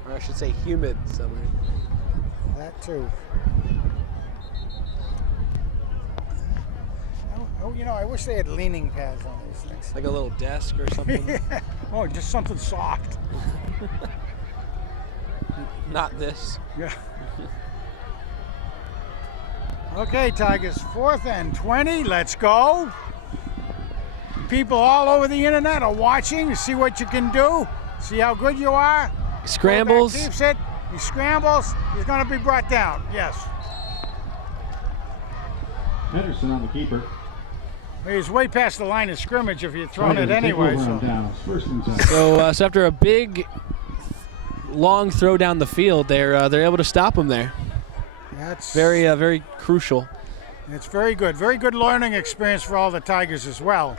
Or I should say humid summer. That too. Oh, you know, I wish they had leaning pads on these things. Like a little desk or something. Oh, just something soft. Not this. Yeah. Okay, Tigers, 4th and 20. Let's go. People all over the internet are watching to see what you can do, see how good you are. Scrambles. Quarterback keeps it. He scrambles. He's going to be brought down. Yes. Henderson on the keeper. He's way past the line of scrimmage if you're throwing Tigers it take anyway. over on So. downs. 1st and 10. So after a big, long throw down the field, they're able to stop him there. That's Very crucial. It's very good. Very good learning experience for all the Tigers as well.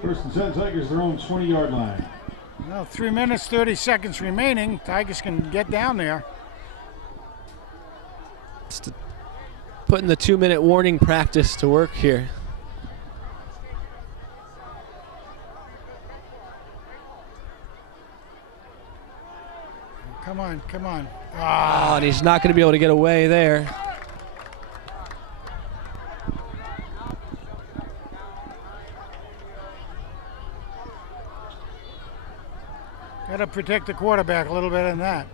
First and 10, Tigers their own 20-yard line. Well, 3 minutes, 30 seconds remaining. Tigers can get down there. Putting the 2-minute warning practice to work here. Come on, come on. Oh, and he's not going to be able to get away there. Got to protect the quarterback a little bit in that.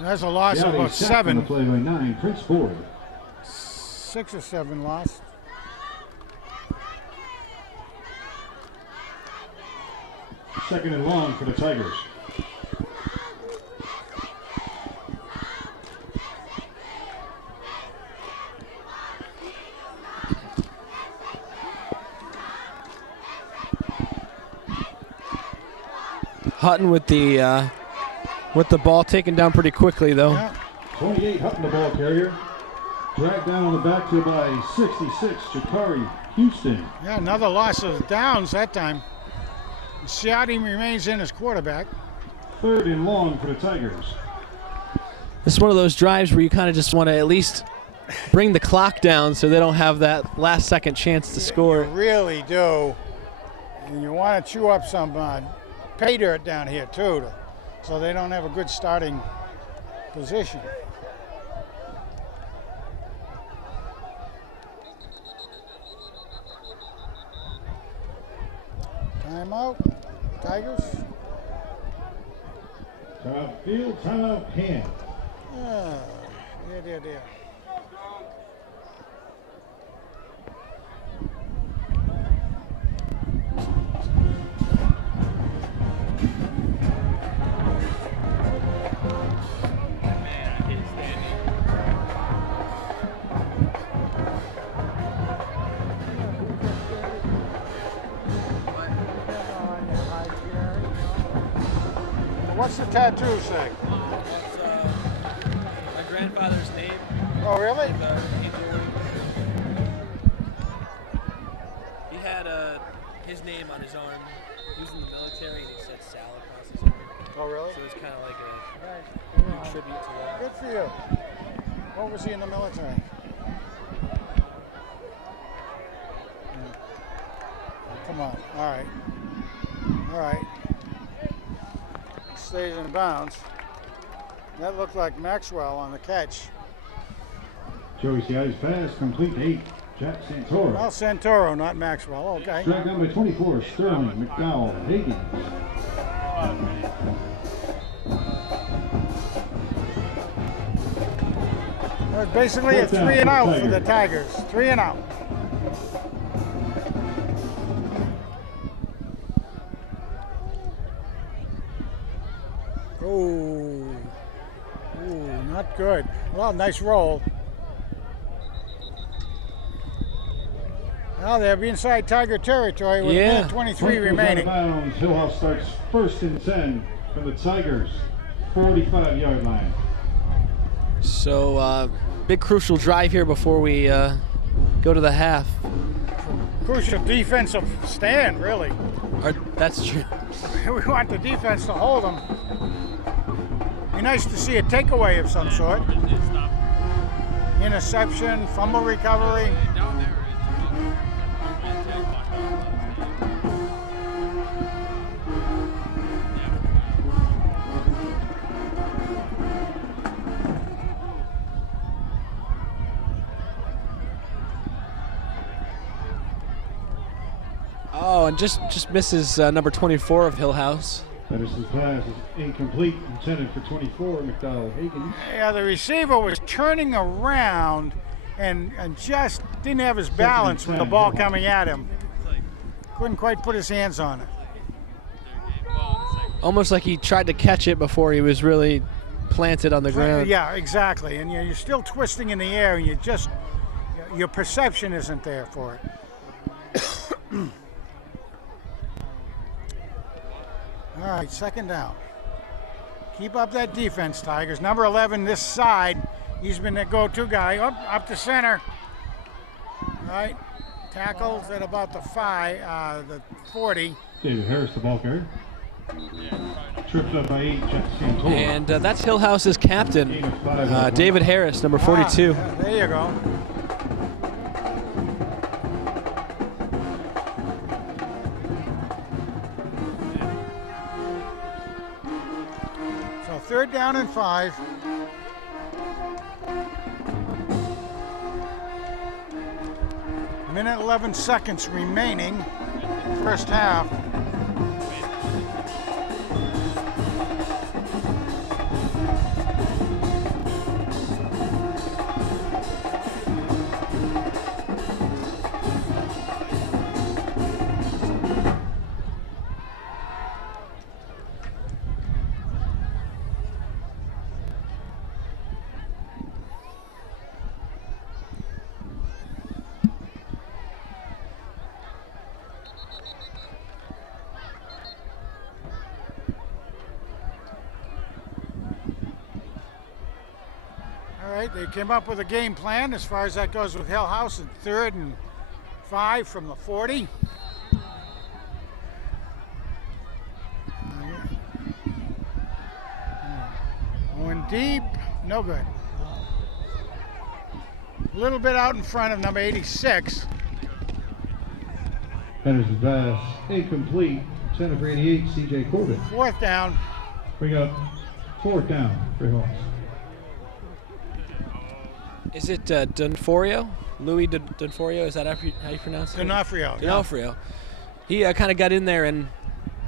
That's a loss of about 7. Play by 9, Prince Ford. 6 or 7 lost. Second and long for the Tigers. Hutton with the ball taken down pretty quickly, though. Yeah. 28, Hutton, the ball carrier. Dragged down on the backfield by 66, Shakari Houston. Yeah, another loss of downs that time. Ciotti remains in as quarterback. Third and long for the Tigers. This is one of those drives where you kind of just want to at least bring the clock down so they don't have that last-second chance to score. You really do. And you want to chew up some pay dirt down here, too, so they don't have a good starting position. Timeout, Tigers. Timeout field, timeout hand. Dear. What's the tattoo say? It's my grandfather's name. Oh, really? He had his name on his arm. He was in the military, and he said Sal across his arm. Oh, really? So it's kind of like Nice. a tribute to that. Good for you. What was he in the military? Come on. All right. All right. Stays in bounds. That looked like Maxwell on the catch. Joey Ciotti's pass complete to 8, Jack Santoro. Well, Santoro, not Maxwell. Okay. Dragged down by 24, Sterling McDowell Higgins. It was basically a 3 and out for the Tigers. 3 and out. Oh, not good. Well, nice roll. Now they're inside Tiger territory with a minute 23 remaining. Bounds. Hillhouse starts first and 10 from the Tigers' 45-yard line. So, big crucial drive here before we go to the half. Crucial defensive stand, really. That's true. We want the defense to hold them. Be nice to see a takeaway of some sort. Interception, fumble recovery. Oh, and just misses number 24 of Hillhouse. Pedersen's pass is incomplete, intended for 24, McDowell Higgins. Yeah, the receiver was turning around and just didn't have his balance with the ball coming at him. Couldn't quite put his hands on it. Almost like he tried to catch it before he was really planted on the ground. Yeah, exactly. And you're still twisting in the air, and your perception isn't there for it. All right, second down. Keep up that defense, Tigers. Number 11 this side. He's been the go-to guy. Up to center. All right. Tackles at about the 40. David Harris, the ball carrier. Tripped up by 8, Jack Santoro. And that's Hillhouse's captain, David Harris, number 42. Yeah, there you go. Third down and 5. Minute 11 seconds remaining, first half. All right, they came up with a game plan as far as that goes with Hillhouse at 3rd and 5 from the 40. Going deep, no good. A little bit out in front of number 86. That is the pass incomplete. Center for 88, C.J. Corbin. 4th down. Bring up 4th down for Hillhouse. Is it D'Onofrio? Louis D'Onofrio? Is that how you pronounce it? D'Onofrio. D'Onofrio. He kind of got in there and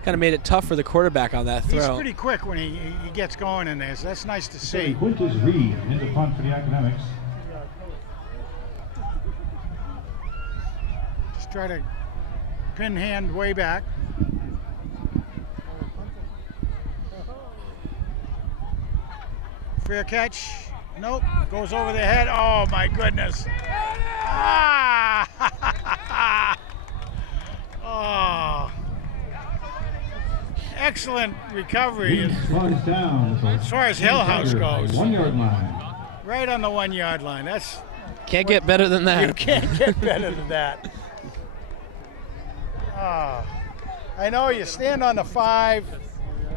kind of made it tough for the quarterback on that throw. He's pretty quick when he gets going in there, so that's nice to see. Quintus Reed into punt for the Academics. Just try to pin hand way back. Fair catch. Nope. Goes over the head. Oh my goodness. Ah! Oh. Excellent recovery Runs down as far as Hillhouse goes. 1 yard line. Right on the 1 yard line. That's Can't get better than that. You can't get better than that. Ah. I know you stand on the 5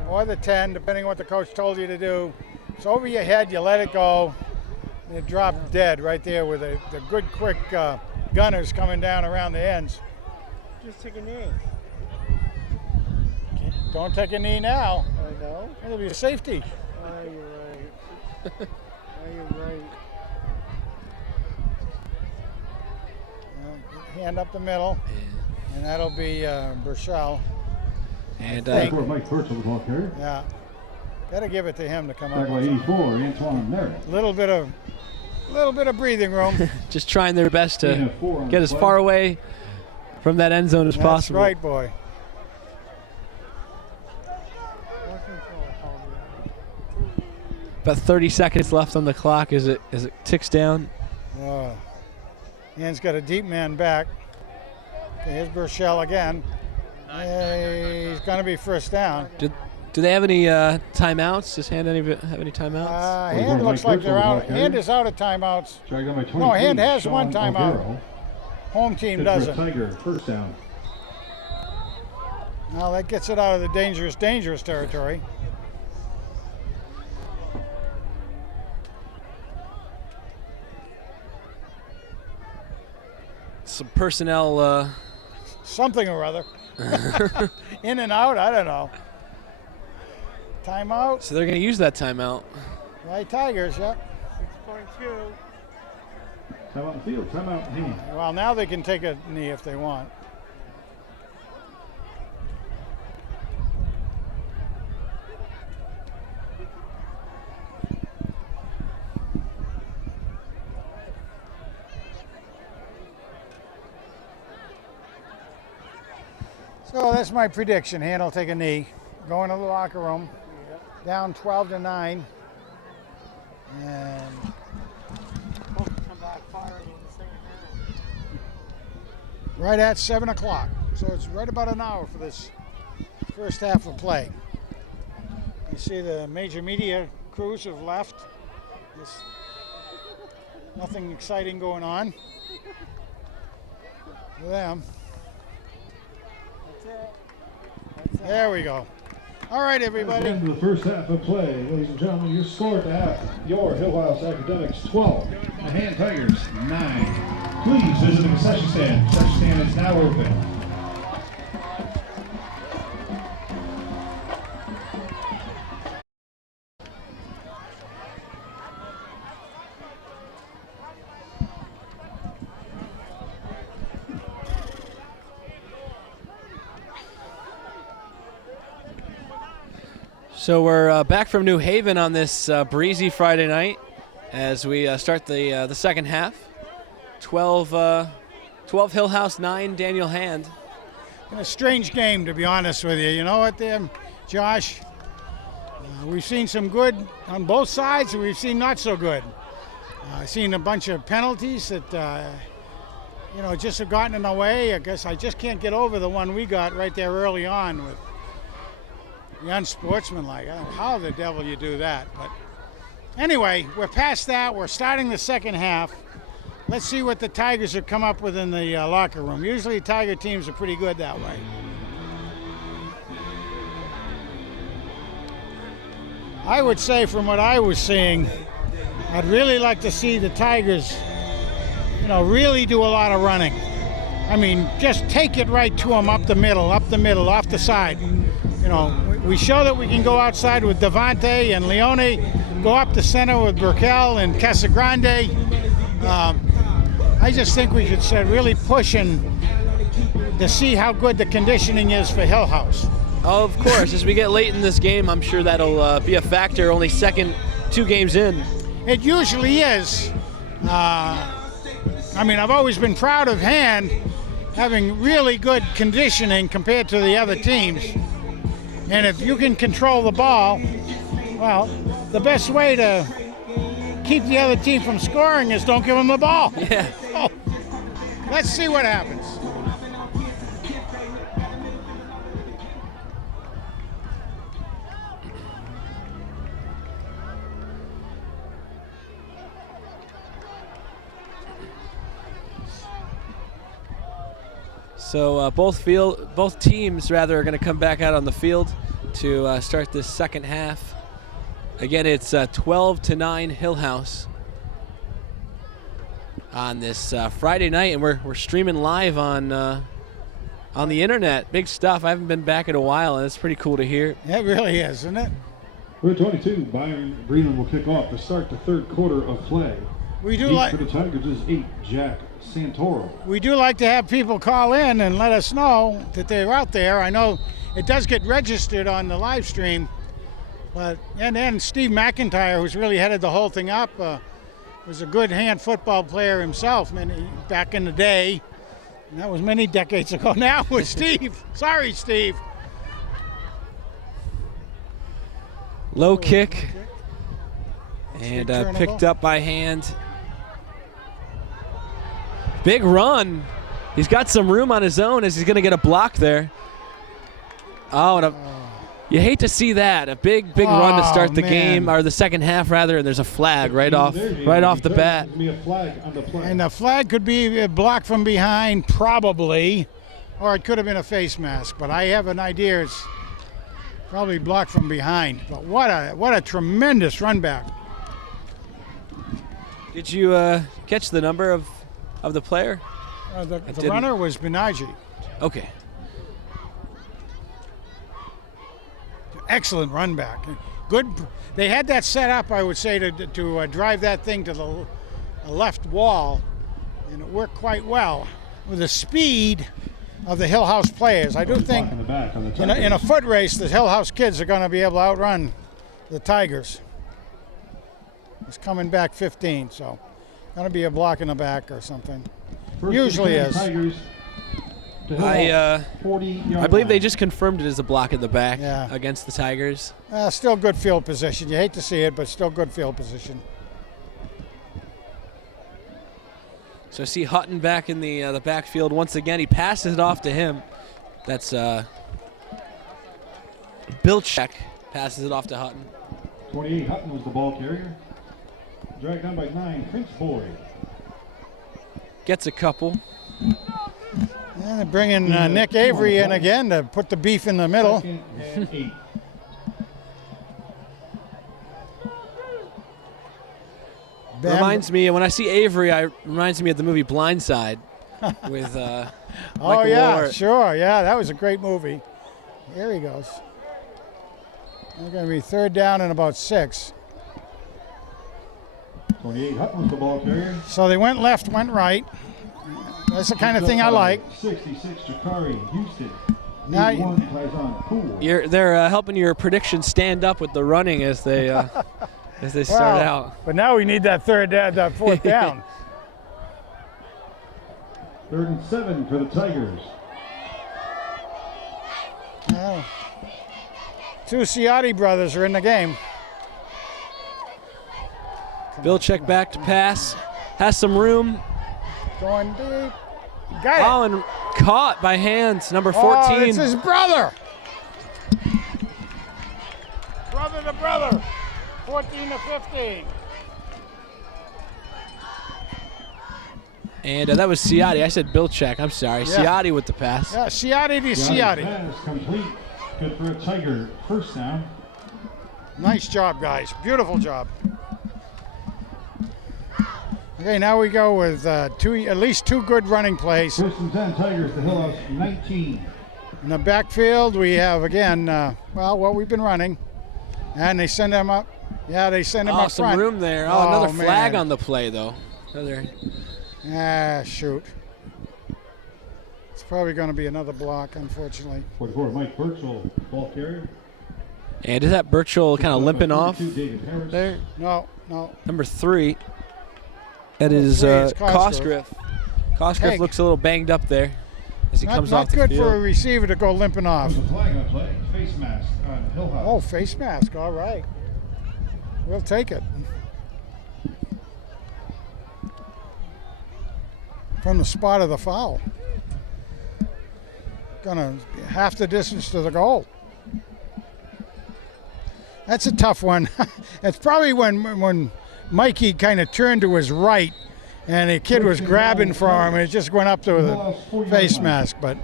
or the 10, depending on what the coach told you to do. It's over your head, you let it go, and it dropped dead right there with the good, quick gunners coming down around the ends. Just take a knee. Okay. Don't take a knee now. I know. It'll be a safety. Oh, you're right. Oh, you're right. Hand up the middle, and that'll be Burchell. And Mike Birch on the ball carrier. Yeah. Got to give it to him to come Back up by with 84, Antoine there. a little bit of breathing room. just trying their best to get as far away from that end zone as That's possible. right, boy. About 30 seconds left on the clock as it ticks down. Ian's got a deep man back. Okay, here's Burchell again. He's going to be first down. Do they have any timeouts? Does Hand have any timeouts? Hand looks like they're out. Hand is out of timeouts. No, Hand has one timeout. Home team doesn't. Tiger, first down. Now that gets it out of the dangerous territory. Some personnel. Something or other. In and out, I don't know. Timeout. So they're going to use that timeout. Right, Tigers, yep. 6.2. Timeout in the field, timeout in hand. Well, now they can take a knee if they want. So that's my prediction. Hand will take a knee. Go into the locker room. Down 12-9. And Come back firing in the same half. right at 7 o'clock. So it's right about an hour for this first half of play. You see the major media crews have left. There's nothing exciting going on for them. That's it. There we go. All right, everybody. End of the first half of play, ladies and gentlemen. Your score at the half: your Hillhouse Academics 12, the Hand Tigers 9. Please visit the concession stand. The concession stand is now open. So we're back from New Haven on this breezy Friday night as we start the second half. 12 Hillhouse, 9 Daniel Hand. Been a strange game, to be honest with you. You know what, Josh? We've seen some good on both sides, and we've seen not so good. I've seen a bunch of penalties that, just have gotten in the way. I guess I just can't get over the one we got right there early on with the unsportsmanlike. I don't know how the devil you do that. But anyway, we're past that. We're starting the second half. Let's see what the Tigers have come up with in the locker room. Usually Tiger teams are pretty good that way. I would say from what I was seeing, I'd really like to see the Tigers, really do a lot of running. I mean, just take it right to them up the middle, off the side. We show that we can go outside with Devante and Leone, go up the center with Burkell and Casagrande. I just think we should start really pushing to see how good the conditioning is for Hillhouse. Oh, of course. As we get late in this game, I'm sure that'll be a factor. Only 2 games in. It usually is. I've always been proud of Hand having really good conditioning compared to the other teams. And if you can control the ball, well, the best way to keep the other team from scoring is don't give them the ball. Yeah. So, let's see what happens. So both teams are going to come back out on the field to start this second half. Again, it's 12-9 Hillhouse on this Friday night, and we're streaming live on the internet. Big stuff. I haven't been back in a while, and it's pretty cool to hear. It really is, isn't it? Number 22, Byron Breland will kick off to start the third quarter of play. We do For the Tigers is 8, Jack Santoro. We do like to have people call in and let us know that they're out there. I know it does get registered on the live stream, and then Steve McIntyre, who's really headed the whole thing up, was a good hand football player himself back in the day. And that was many decades ago now with Steve. Sorry, Steve. Low kick and picked up by Hand. Big run. He's got some room on his own as he's going to get a block there. Oh, and you hate to see that. A big run to start the game, or the second half rather, and there's a flag right off the bat. And the flag could be a block from behind, probably, or it could have been a face mask. But I have an idea it's probably blocked from behind. But what a tremendous run back. Did you catch the number of the player? The runner was Benaji. Okay. Excellent run back. Good. They had that set up, I would say, to drive that thing to the left wall, and it worked quite well with the speed of the Hillhouse players. I do think in a foot race, the Hillhouse kids are going to be able to outrun the Tigers. It's coming back 15, so going to be a block in the back or something. Usually is. I believe they just confirmed it as a block in the back against the Tigers. Still good field position. You hate to see it, but still good field position. So I see Hutton back in the backfield once again. He passes it off to him. That's Bilchek passes it off to Hutton. 28, Hutton was the ball carrier. Dragged down by 9, Prince Boyd. Gets a couple. And they're bringing Nick Avery in again to put the beef in the middle. 2nd and 8. Reminds me, when I see Avery, reminds me of the movie Blindside with Michael Ward. Sure, that was a great movie. Here he goes. They're going to be third down and about 6. 28, Hutton was the ball carrier. So they went left, went right. That's the kind of thing I like. 66, Jakari Houston. Now you- 81 ties on pool. They're helping your prediction stand up with the running as they start Wow. out. But now we need that that fourth down. 3rd and 7 for the Tigers. Well, two Ciotti brothers are in the game. Bill check back to pass. Has some room. Going deep. Got it. Oh, and caught by hands. Number Oh, 14. it's his brother. Brother to brother. 14 to 15. And that was Ciotti. I said Bill check. I'm sorry. Yeah. Ciotti with the pass. Yeah, Ciotti to Ciotti. Pass complete. Good for a Tiger. First down. Nice job, guys. Beautiful job. Okay, now we go with at least two good running plays. 1st and 10 Tigers. The Hillhouse 19. In the backfield, we have, again, what we've been running. And they send them up. Yeah, they send them Oh, up some front. room there. Oh, another flag man. on the play, though. Another. Shoot. It's probably going to be another block, unfortunately. 44 Mike Birchall, ball carrier. And is that Birchall kind of limping off 42, David Harris. there? No. Number 3. That is three is Cosgriff. Cosgriff Hey. looks a little banged up there as he comes off Not the good field. for a receiver to go limping off. There's a flag on play. Face mask on Hillhouse. Oh, face mask. All right. We'll take it. From the spot of the foul. Gonna be half the distance to the goal. That's a tough one. It's probably when Mikey kind of turned to his right and the kid was grabbing for him and it just went up to the face mask. But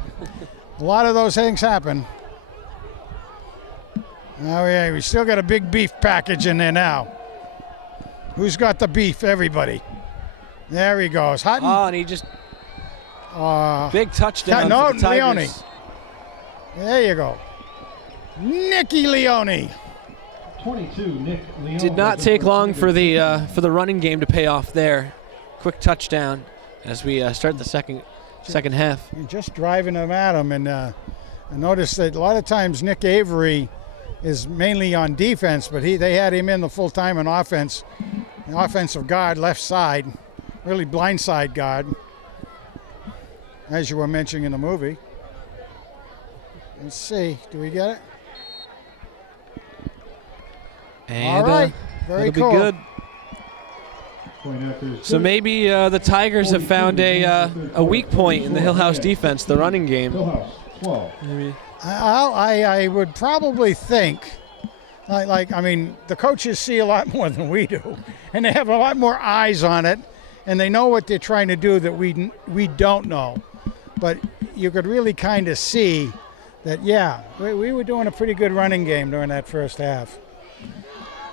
a lot of those things happen. Oh yeah, we still got a big beef package in there now. Who's got the beef? Everybody. There he goes. Hutton. Oh, and he just big touchdown no, for the Tigers. Leone. There you go. Nicky Leone. 22 Nick Leone. Did not take long for the running game to pay off there. Quick touchdown as we start the second half. You're just driving them at him, and I noticed that a lot of times Nick Avery is mainly on defense, but they had him in the full time on offense. An offensive guard, left side, really blindside guard, as you were mentioning in the movie. Let's see, do we get it? And, all right, very that'll cool. be good. Going after So maybe the Tigers have found a weak point in the Hillhouse defense, the running game. Hillhouse 12. Maybe. I would probably think, I mean, the coaches see a lot more than we do, and they have a lot more eyes on it, and they know what they're trying to do that we don't know. But you could really kind of see that, yeah, we were doing a pretty good running game during that first half.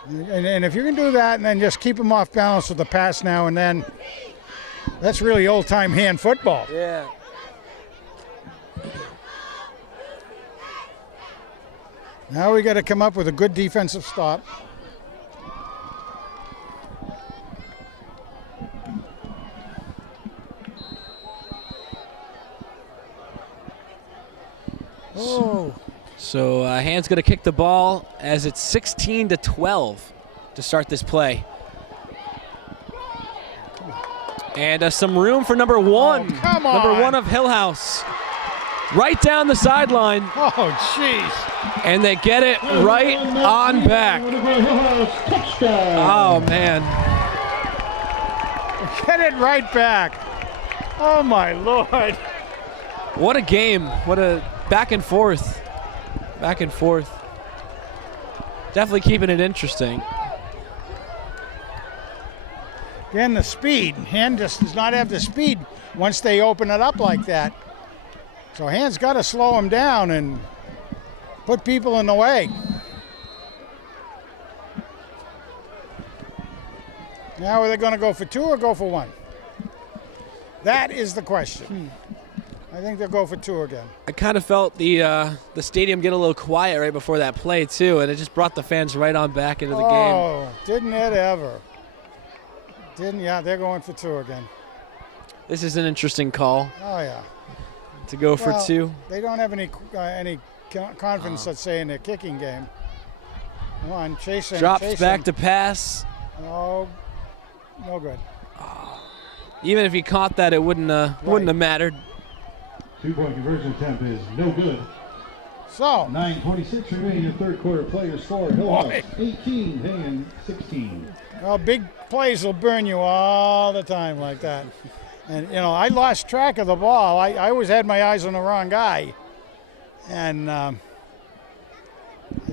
And if you can do that and then just keep them off balance with the pass now and then, that's really old-time hand football. Yeah. Now we got to come up with a good defensive stop. Oh. So Hand's going to kick the ball as it's 16-12 to start this play. And some room for number 1. Oh, come on. Number 1 of Hillhouse. Right down the sideline. Oh, jeez. And they get it right on back. Oh, man. Get it right back. Oh, my Lord. What a game. What a back and forth. Back and forth. Definitely keeping it interesting. Again, the speed. Hand just does not have the speed once they open it up like that. So Hand's got to slow him down and put people in the way. Now are they going to go for 2 or go for 1? That is the question. I think they'll go for 2 again. I kind of felt the stadium get a little quiet right before that play, too, and it just brought the fans right on back into the game. Oh, didn't it ever. Yeah, they're going for 2 again. This is an interesting call. Oh, yeah. to go for Well, 2. They don't have any confidence, let's say, in their kicking game. Come on, chasing. Drops back to pass. No good. Even if he caught that, it wouldn't have mattered. 2-point conversion attempt is no good. So 9:26 remaining in the third quarter. Player score, Hillhouse 18, Hand 16. well, big plays will burn you all the time like that. And, I lost track of the ball. I always had my eyes on the wrong guy. And I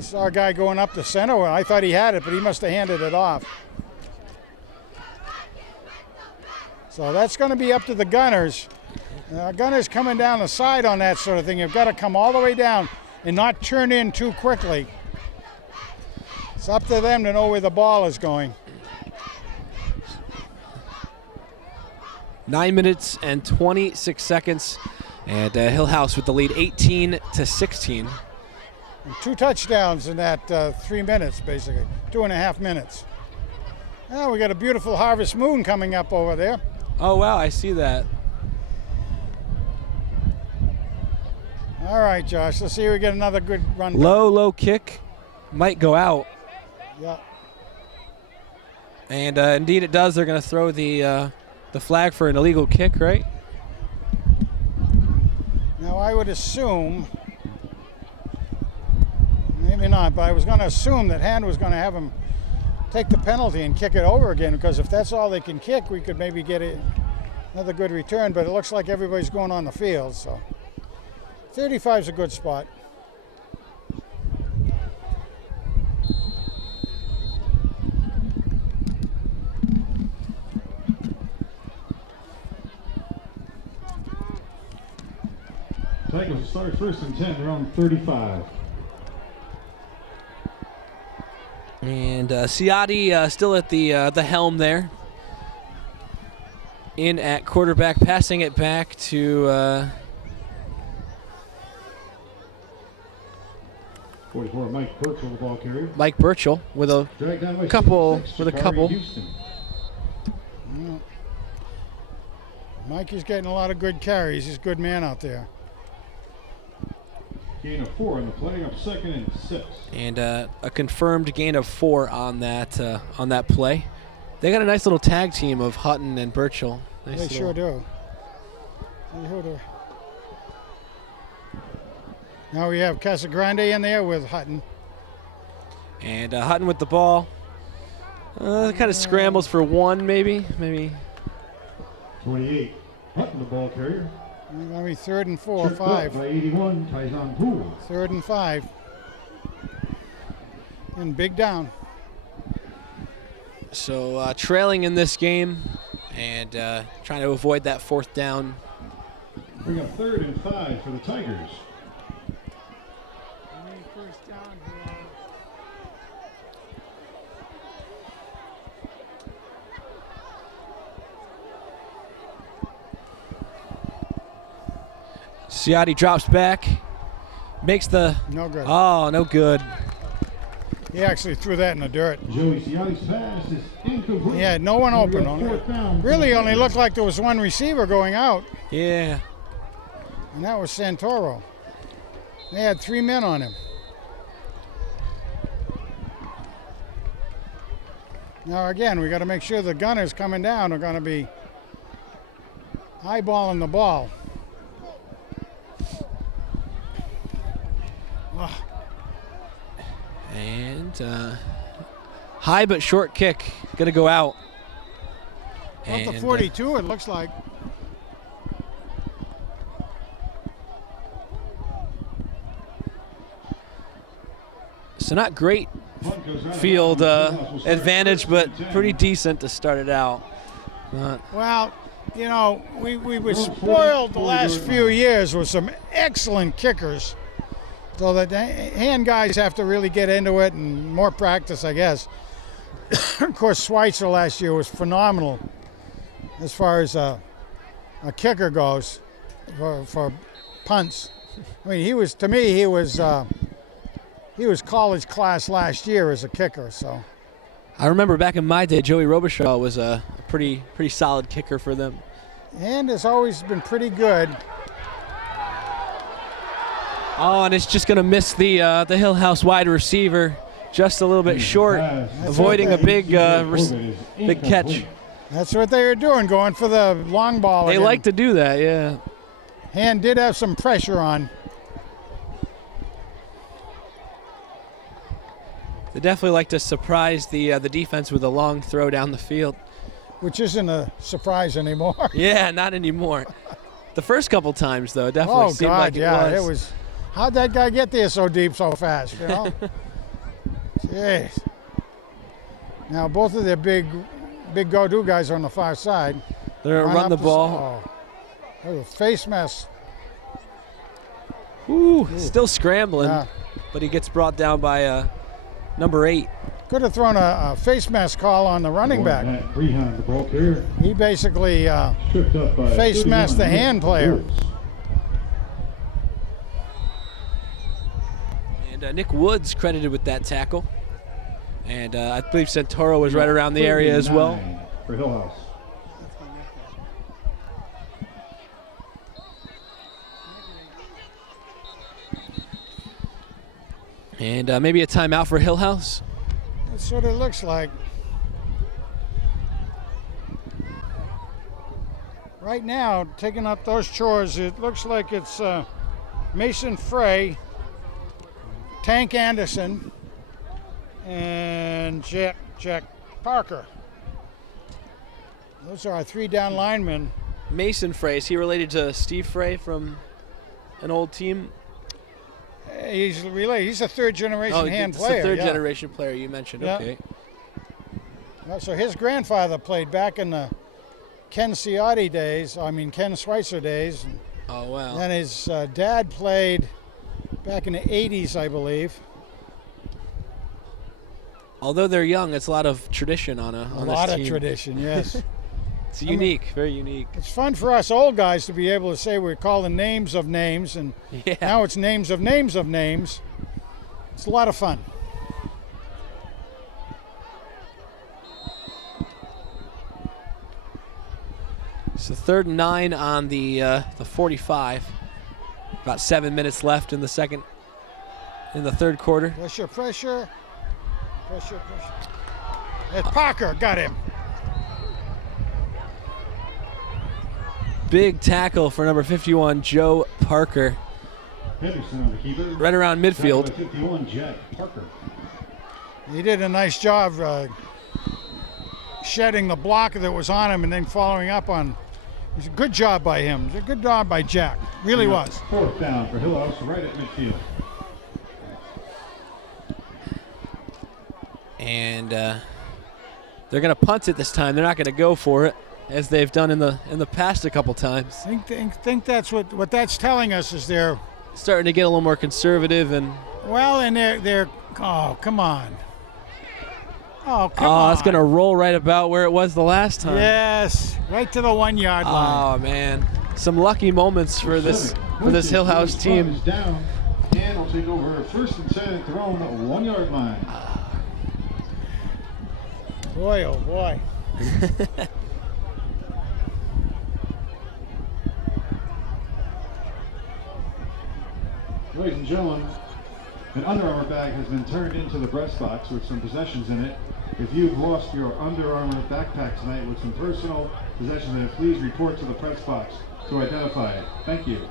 saw a guy going up the center. Well, I thought he had it, but he must have handed it off. So that's going to be up to the gunners. Gunners coming down the side on that sort of thing. You've got to come all the way down and not turn in too quickly. It's up to them to know where the ball is going. 9 minutes and 26 seconds, and Hillhouse with the lead, 18-16. And 2 touchdowns in that 3 minutes, basically 2.5 minutes. Now we got a beautiful harvest moon coming up over there. Oh wow, I see that. All right, Josh. Let's see if we get another good run. Low kick, might go out, Yeah. and indeed it does. They're going to throw the flag for an illegal kick, right? Now I would assume, maybe not, but I was going to assume that Hand was going to have him take the penalty and kick it over again, because if that's all they can kick, we could maybe get another good return. But it looks like everybody's going on the field, so 35 is a good spot. Tigers will start first and 10, around 35. And Ciotti still at the helm there. In at quarterback, passing it back to 44, Mike Burchell, the ball carrier. Mike Burchell with a Dragged down by couple. 66, With a Shakari couple. Houston. Yeah. Mike is getting a lot of good carries. He's a good man out there. Gain of 4 on the play, up second and 6. And a confirmed gain of 4 on that play. They got a nice little tag team of Hutton and Burchell. Nice They sure do. They sure do. Now we have Casagrande in there with Hutton. And Hutton with the ball. Kind of scrambles for 1, maybe. 28, Hutton, the ball carrier. Going to be 3rd and 4 or Tripped up 5. by 81, Tyson Poole. 3rd and 5. And big down. So trailing in this game and trying to avoid that 4th down. Bring up 3rd and 5 for the Tigers. Ciotti drops back, makes the. No good. Oh, no good. He actually threw that in the dirt. Joey Ciotti's pass is incomplete. He had no one open on Fourth down. it. Really only looked like there was one receiver going out, Yeah. and that was Santoro. They had 3 men on him. Now again, we got to make sure the gunners coming down are going to be eyeballing the ball. And high but short kick. Going to go out. Up to And, 42, it looks like. So not great field advantage, but pretty decent to start it out. Well, you know, we were spoiled the last few years with some excellent kickers. So the hand guys have to really get into it and more practice, I guess. Of course, Schweitzer last year was phenomenal as far as a kicker goes for punts. I mean, he was college class last year as a kicker. So I remember back in my day, Joey Robichaud was a pretty solid kicker for them. and has always been pretty good Oh, and it's just going to miss the Hillhouse wide receiver just a little bit short, avoiding a big catch. That's what they were doing, going for the long ball. They again. like to do that, yeah. Hand did have some pressure on. They definitely like to surprise the defense with a long throw down the field. Which isn't a surprise anymore. Yeah, not anymore. The first couple times, though, definitely seemed like it was. How'd that guy get there so deep so fast, you know? Jeez. Now, both of their big go-do guys are on the far side. They're going to run the ball. Oh, a face mess. Ooh, still scrambling, but he gets brought down by number 8. Could have thrown a face mask call on the running back. He basically face masked the hand player. And Nick Woods credited with that tackle. And I believe Santoro was right around the area as well. For Hillhouse. And maybe a timeout for Hillhouse. That's what it looks like. Right now, taking up those chores, it looks like it's Mason Frey, Tank Anderson, and Jack Parker. Those are our 3 down linemen. Mason Frey, is he related to Steve Frey from an old team? He's related. He's a third-generation hand player. Oh, the third-generation player you mentioned. Yeah. Okay. So his grandfather played back in the Ken Ciotti days. Ken Schweitzer days. Oh wow. Then his dad played back in the 80s, I believe. Although they're young, it's a lot of tradition on this team. A lot of tradition, yes. It's unique, very unique. It's fun for us old guys to be able to say we're calling names of names, and now it's names of names of names. It's a lot of fun. So 3rd and 9 on the 45. About 7 minutes left in the third quarter. Pressure. And Parker got him. Big tackle for number 51, Joe Parker. Henderson on the keeper. Right around midfield. 51, Jack Parker. He did a nice job shedding the block that was on him and then following up on. It was a good job by him. It was a good job by Jack. Really was. 4th down for Hillhouse, right at midfield. And they're going to punt it this time. They're not going to go for it, as they've done in the past a couple times. I think that's what that's telling us is they're starting to get a little more conservative and. Well, and they're oh come on. Oh come on. It's going to roll right about where it was the last time. Yes, right to the 1 yard line. Oh man, some lucky moments for this Hillhouse team. Down, and will take over 1st and 10 at their own 1 yard line. Boy, oh boy. Ladies and gentlemen, an Under Armour bag has been turned into the breast box with some possessions in it. If you've lost your Under Armour backpack tonight with some personal possessions in it, please report to the press box to identify it. Thank you.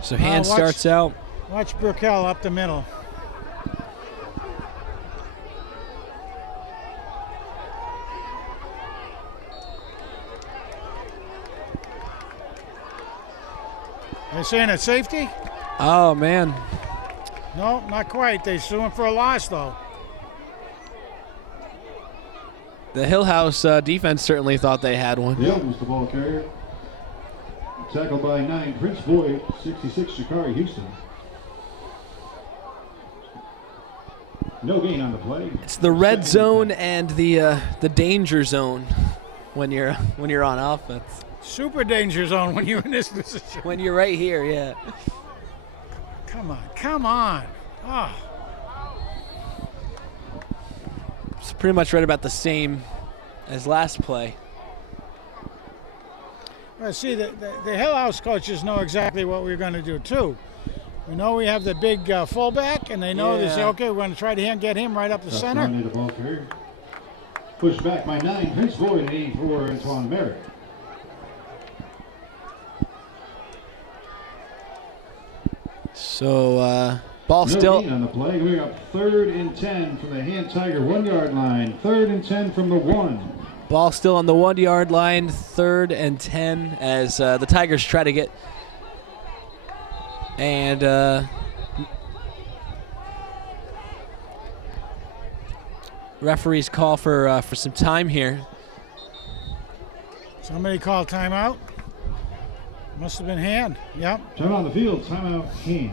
So Hand starts out. Watch Burkell up the middle. Are they saying it's safety? Oh, man. No, not quite. They're suing for a loss, though. The Hillhouse defense certainly thought they had one. Yep, was the ball carrier. Tackled by 9, Prince Boyd, 66, Shakari Houston. No gain on the play. It's the red zone and the danger zone when you're on offense. Super danger zone when you're in this position. When you're right here, yeah. Come on. Oh. It's pretty much right about the same as last play. See, the Hillhouse coaches know exactly what we're going to do, too. We know we have the big fullback, and they know they say, okay, we're going to try to get him right up the center. The ball carrier. Pushed back by 9, Prince Boyd, 84, Antoine Merrick. So, ball still on the play. We're up 3rd and 10 from the Hand Tiger 1-yard line. 3rd and 10 from the 1. Ball still on the 1-yard line, 3rd and 10 as the Tigers try to get. And referees call for some time here. Somebody called timeout. Must have been Hand. Yep. Time on the field. Timeout. Hand.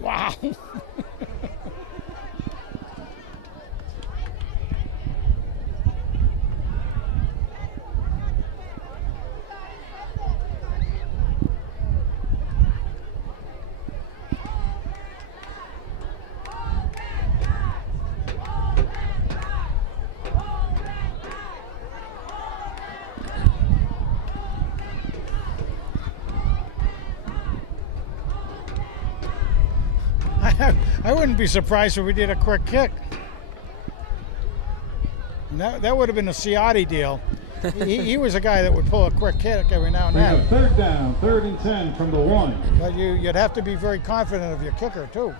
Wow. I wouldn't be surprised if we did a quick kick. And that would have been a Ciotti deal. he was a guy that would pull a quick kick every now and then. 3rd down, 3rd and 10 from the 1. But you'd have to be very confident of your kicker, too.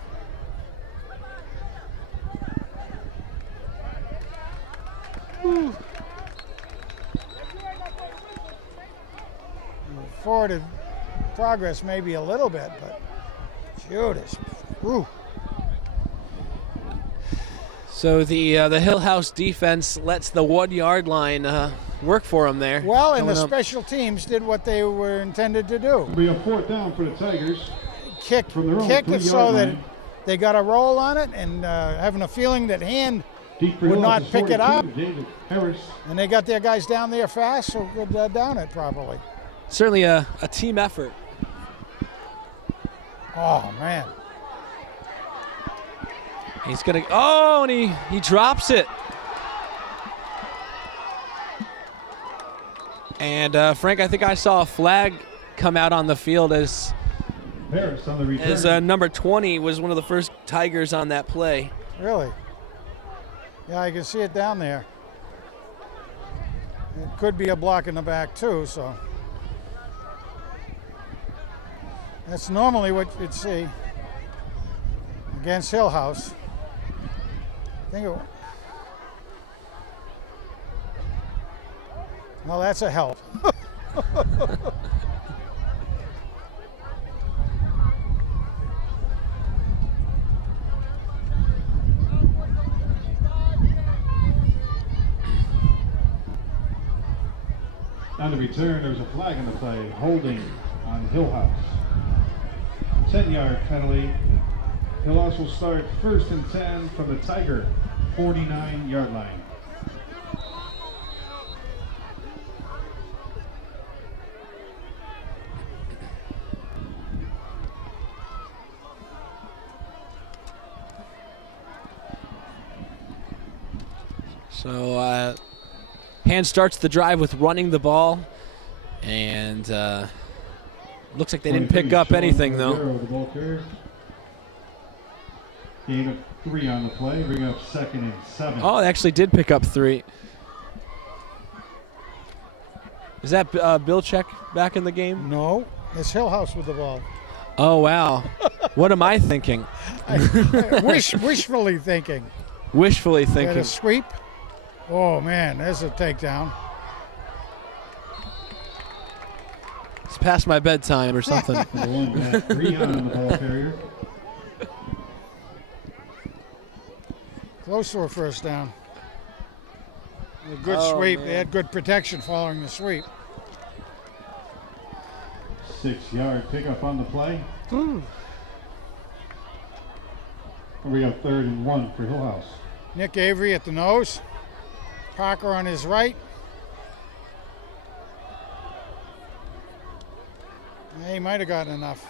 Forward progress maybe a little bit, but Judas. Woo. So the Hillhouse defense lets the 1-yard line work for them there. Well, and the special teams did what they were intended to do. It'll be a 4th down for the Tigers. Kick it so that they got a roll on it, and having a feeling that Hand would not pick it up. And they got their guys down there fast, so could down it properly. Certainly a team effort. Oh, man. He's going to, oh, and he drops it. And Frank, I think I saw a flag come out on the field as Harris on the return. Number 20 was one of the first Tigers on that play. Really? Yeah, I can see it down there. It could be a block in the back too, so. That's normally what you'd see against Hillhouse. Well, that's a help. On the return, there's a flag in the play, holding on Hillhouse. 10-yard penalty. Hillhouse will start 1st and 10 from the Tiger 49-yard line. So Hand starts the drive with running the ball, and looks like they didn't pick up anything though. Gain of 3 on the play, bring up 2nd and 7. Oh, they actually did pick up 3. Is that Bill Check back in the game? No, it's Hillhouse with the ball. Oh, wow. What am I thinking? Wishfully thinking. Wishfully thinking. Got a sweep. Oh, man, there's a takedown. It's past my bedtime or something. Rehan on the ball carrier. Close to a 1st down. A good sweep. Man. They had good protection following the sweep. 6-yard pickup on the play. We got 3rd and 1 for Hillhouse. Nick Avery at the nose. Parker on his right. Yeah, he might have gotten enough.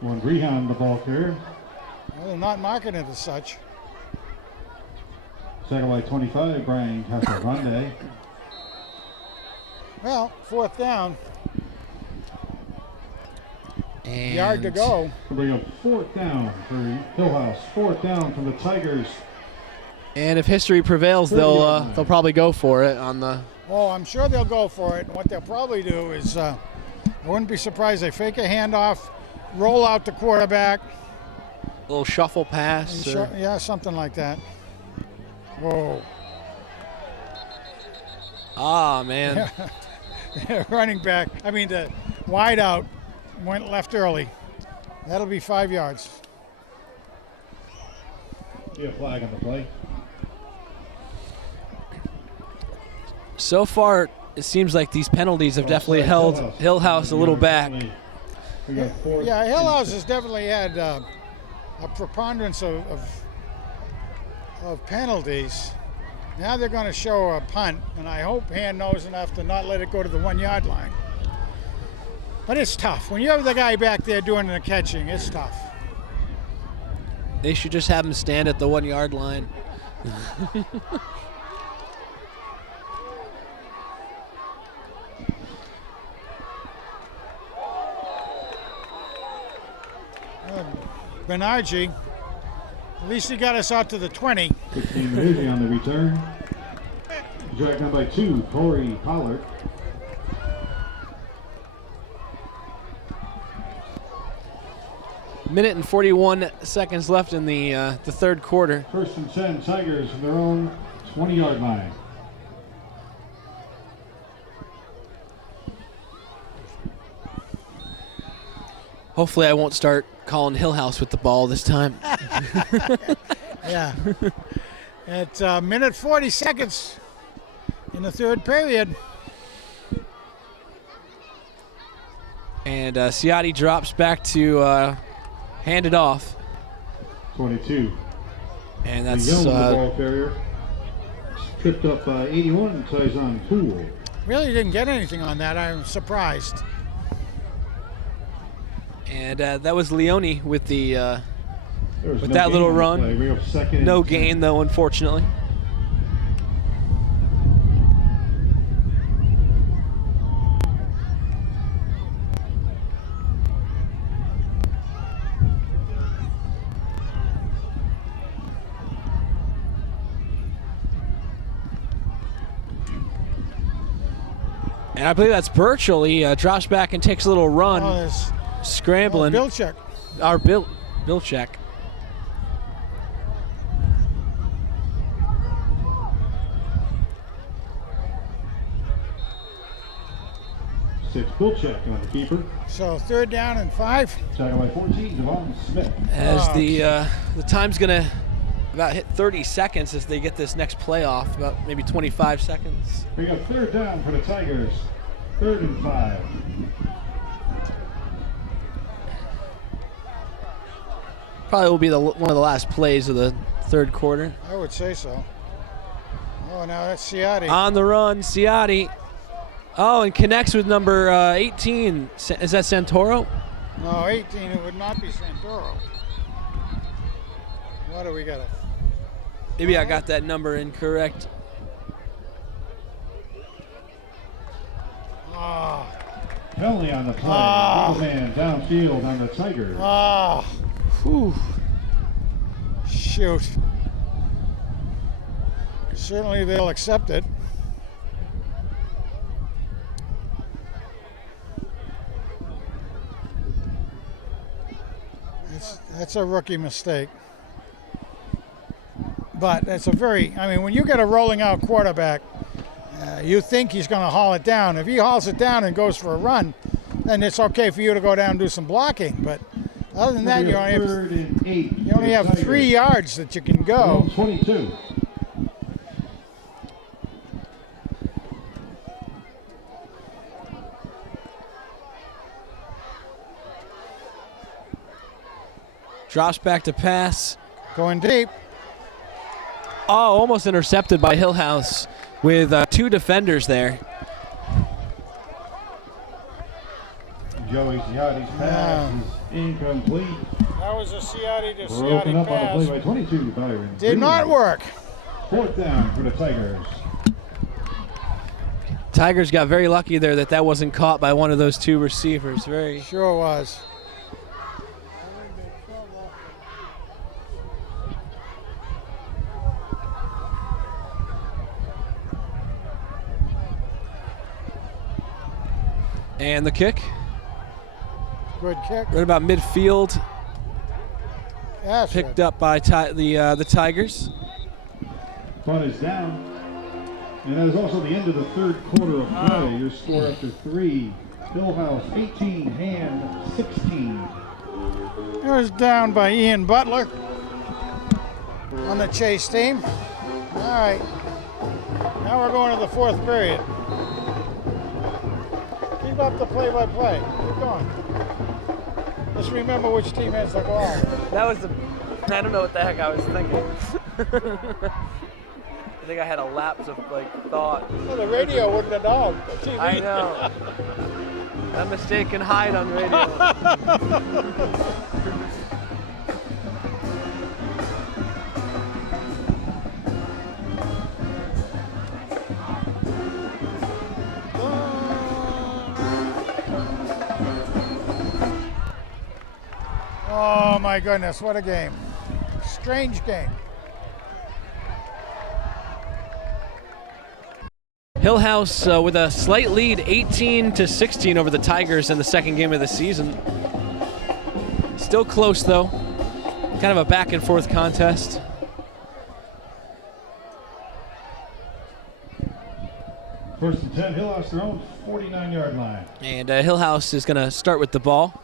Rehan the ball carrier. Well, they're not marking it as such. Second by 25, Brian Casagrande. Well, fourth down. And Yard to go. We'll bring up fourth down for Hillhouse. Fourth down from the Tigers. And if history prevails, they'll probably go for it on the. Oh, I'm sure they'll go for it. And what they'll probably do is, I wouldn't be surprised they fake a handoff, roll out the quarterback. Little shuffle pass. Yeah, something like that. Whoa. Ah, man. Running back, the wide out went left early. That'll be 5 yards. Be a flag on the play. So far, it seems like these penalties have definitely held Hillhouse a little back. Yeah, Hillhouse has definitely had a preponderance of penalties. Now they're going to show a punt, and I hope Hand knows enough to not let it go to the 1 yard line. But it's tough. When you have the guy back there doing the catching, it's tough. They should just have him stand at the 1 yard line. Bernardi, at least he got us out to the 20. 16 Rizzi on the return. Dragged down by 2, Corey Pollard. Minute and 41 seconds left in the third quarter. First and 10, Tigers from their own 20-yard line. Hopefully I won't start calling Hillhouse with the ball this time. Yeah. At minute 40 seconds in the third period. And Ciotti drops back to hand it off. 22. And that's the ball carrier. Tripped up by 81, Tyson Poole. Really didn't get anything on that. I'm surprised. And that was Leone with the With that little run. No gain though, unfortunately. And I believe that's Burchell. He drops back and takes a little run. Oh, Scrambling. Bilchek. Our Bilchek. Six Bilchek on the keeper. So third down and 5. Tackle by 14, Devon Smith. As the time's gonna about hit 30 seconds as they get this next play off, about maybe 25 seconds. We got third down for the Tigers. 3rd and 5. Probably will be one of the last plays of the third quarter. I would say so. Oh, now that's Ciotti. On the run, Ciotti. Oh, and connects with number 18. Is that Santoro? No, 18. It would not be Santoro. What do we got? Maybe I got that number incorrect. Oh. Penalty on the play. Oh. Man downfield on the Tigers. Oh. Whew. Shoot. Certainly they'll accept it. That's a rookie mistake. But that's a very, when you get a rolling out quarterback, you think he's going to haul it down. If he hauls it down and goes for a run, then it's okay for you to go down and do some blocking. But other than that, you only have 3 yards that you can go. 22. Drops back to pass. Going deep. Oh, almost intercepted by Hillhouse with 2 defenders there. Joey Ciotti's pass is incomplete. That was a Ciotti to Broken Ciotti up on the play by pass. 22, Byron. Did not work. Fourth down for the Tigers. Tigers got very lucky there that wasn't caught by one of those two receivers. Very. Sure was. And the kick. Good kick. Right about midfield. That's Picked right. up by the Tigers. Punt is down. And that is also the end of the third quarter of play. Your score after 3. Hillhouse 18, Hand 16. It was down by Ian Butler on the chase team. All right. Now we're going to the fourth period. Keep up the play-by-play. Keep going. Just remember which team has the ball. That was I don't know what the heck I was thinking. I think I had a lapse of thought. Well, the radio wouldn't have known. The TV. I know. That mistake can hide on radio. Oh my goodness, what a game. Strange game. Hillhouse with a slight lead, 18-16 over the Tigers in the second game of the season. Still close though. Kind of a back and forth contest. First and 10, Hillhouse their own 49-yard line. And Hillhouse is going to start with the ball.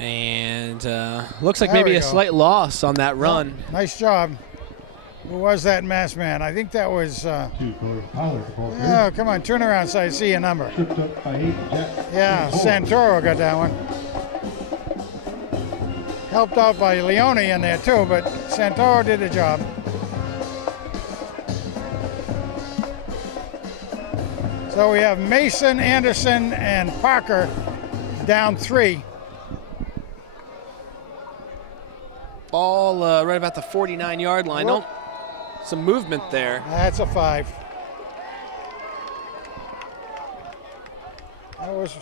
And looks like There maybe we a go. slight loss on that run. Nice job. Who was that masked man? I think that was. Two for Pollard, the ball Oh, carrier. come on, turn around so I see a number. Tripped up by 8, Jack. Yeah, Ford. Santoro got that one. Helped out by Leone in there too, but Santoro did the job. So we have Mason, Anderson, and Parker down 3. Ball right about the 49-yard line. Whoop. Oh, some movement there. That's a 5. That was.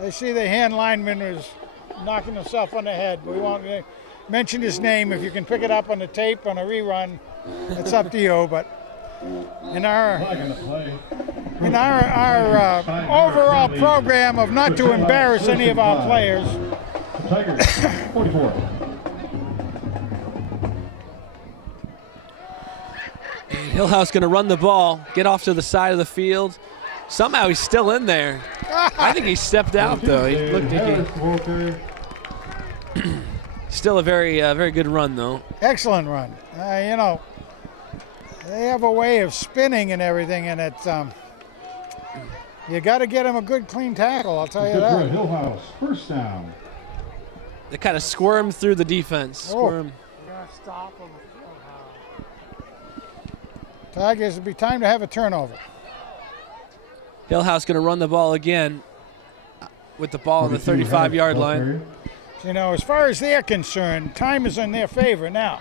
They see the hand lineman was knocking himself on the head. We won't mention his name. If you can pick it up on the tape on a rerun, it's up to you. But in our Flag on the play. overall program of not to embarrass any of our players, The Tigers, 44. Hillhouse going to run the ball, get off to the side of the field. Somehow he's still in there. I think he stepped out though. He looked like Harris, the ball carrier. still a very good run though. excellent run. You know, they have a way of spinning and everything, and it's you got to get them a good clean tackle. I'll tell you Good for a that. Hillhouse. First down. They kind of squirm through the defense. Squirm. Tigers, it'll be time to have a turnover. Hillhouse going to run the ball again with the ball on the 42, 35-yard ball line. carrier. You know, as far as they're concerned, time is in their favor now.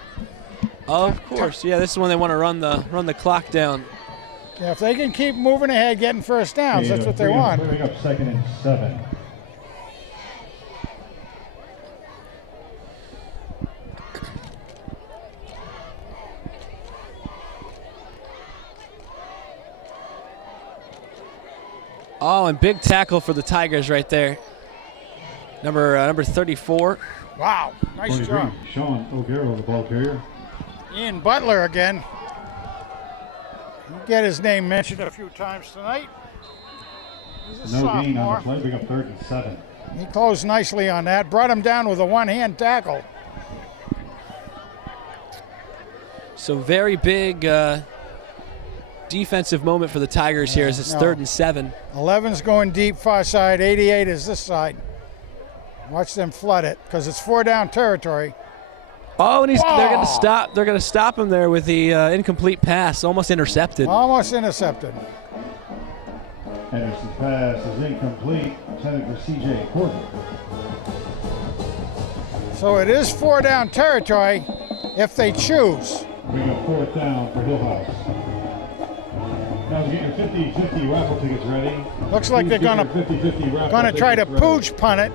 Of course, yeah. This is when they want to run the clock down. Yeah, if they can keep moving ahead, getting first downs, that's what they Freedom want. Clearing up 2nd and 7. Oh, and big tackle for the Tigers right there. Number 34. Wow, nice 23, job. Sean O'Garrow, the ball carrier. Ian Butler again. He'll get his name mentioned a few times tonight. He's a No gain on sophomore. the play. Bring up 3rd and 7. He closed nicely on that. Brought him down with a one-hand tackle. So very big defensive moment for the Tigers here as it's no. 3rd and 7. 11's going deep far side. 88 is this side. Watch them flood it because it's 4-down territory. Oh, and they're going Oh. to stop. They're going to stop him there with the incomplete pass, almost intercepted. Almost intercepted. Anderson's pass is incomplete. Intended for C.J. Corbin. So it is 4 down territory if they choose. We got 4th down for Hillhouse. Now get your 50-50 raffle tickets ready. Looks like they're gonna try to pooch punt it,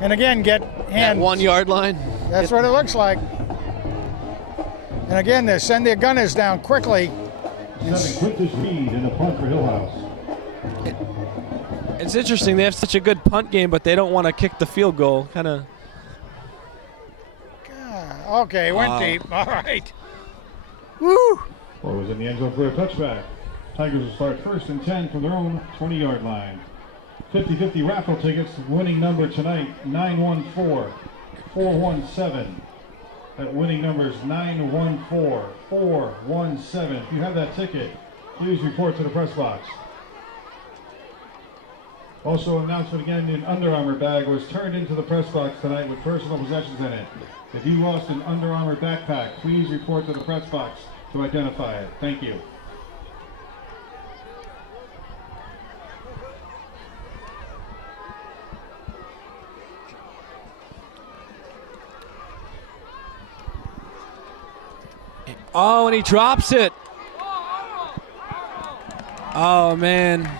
and again get hands. That 1 yard line. That's what it looks like. And again, they send their gunners down quickly. Quintus Reed in the punt for Hillhouse. It's interesting. They have such a good punt game, but they don't want to kick the field goal. Kind of. Okay, went deep. All right. Woo! Ball was in the end zone for a touchback. Tigers will start 1st and 10 from their own 20-yard line. 50-50 raffle tickets. Winning number tonight, 914-417. That winning number is 914-417. If you have that ticket, please report to the press box. Also, announcement again, an Under Armour bag was turned into the press box tonight with personal possessions in it. If you lost an Under Armour backpack, please report to the press box to identify it. Thank you. Oh, and he drops it. Oh, man.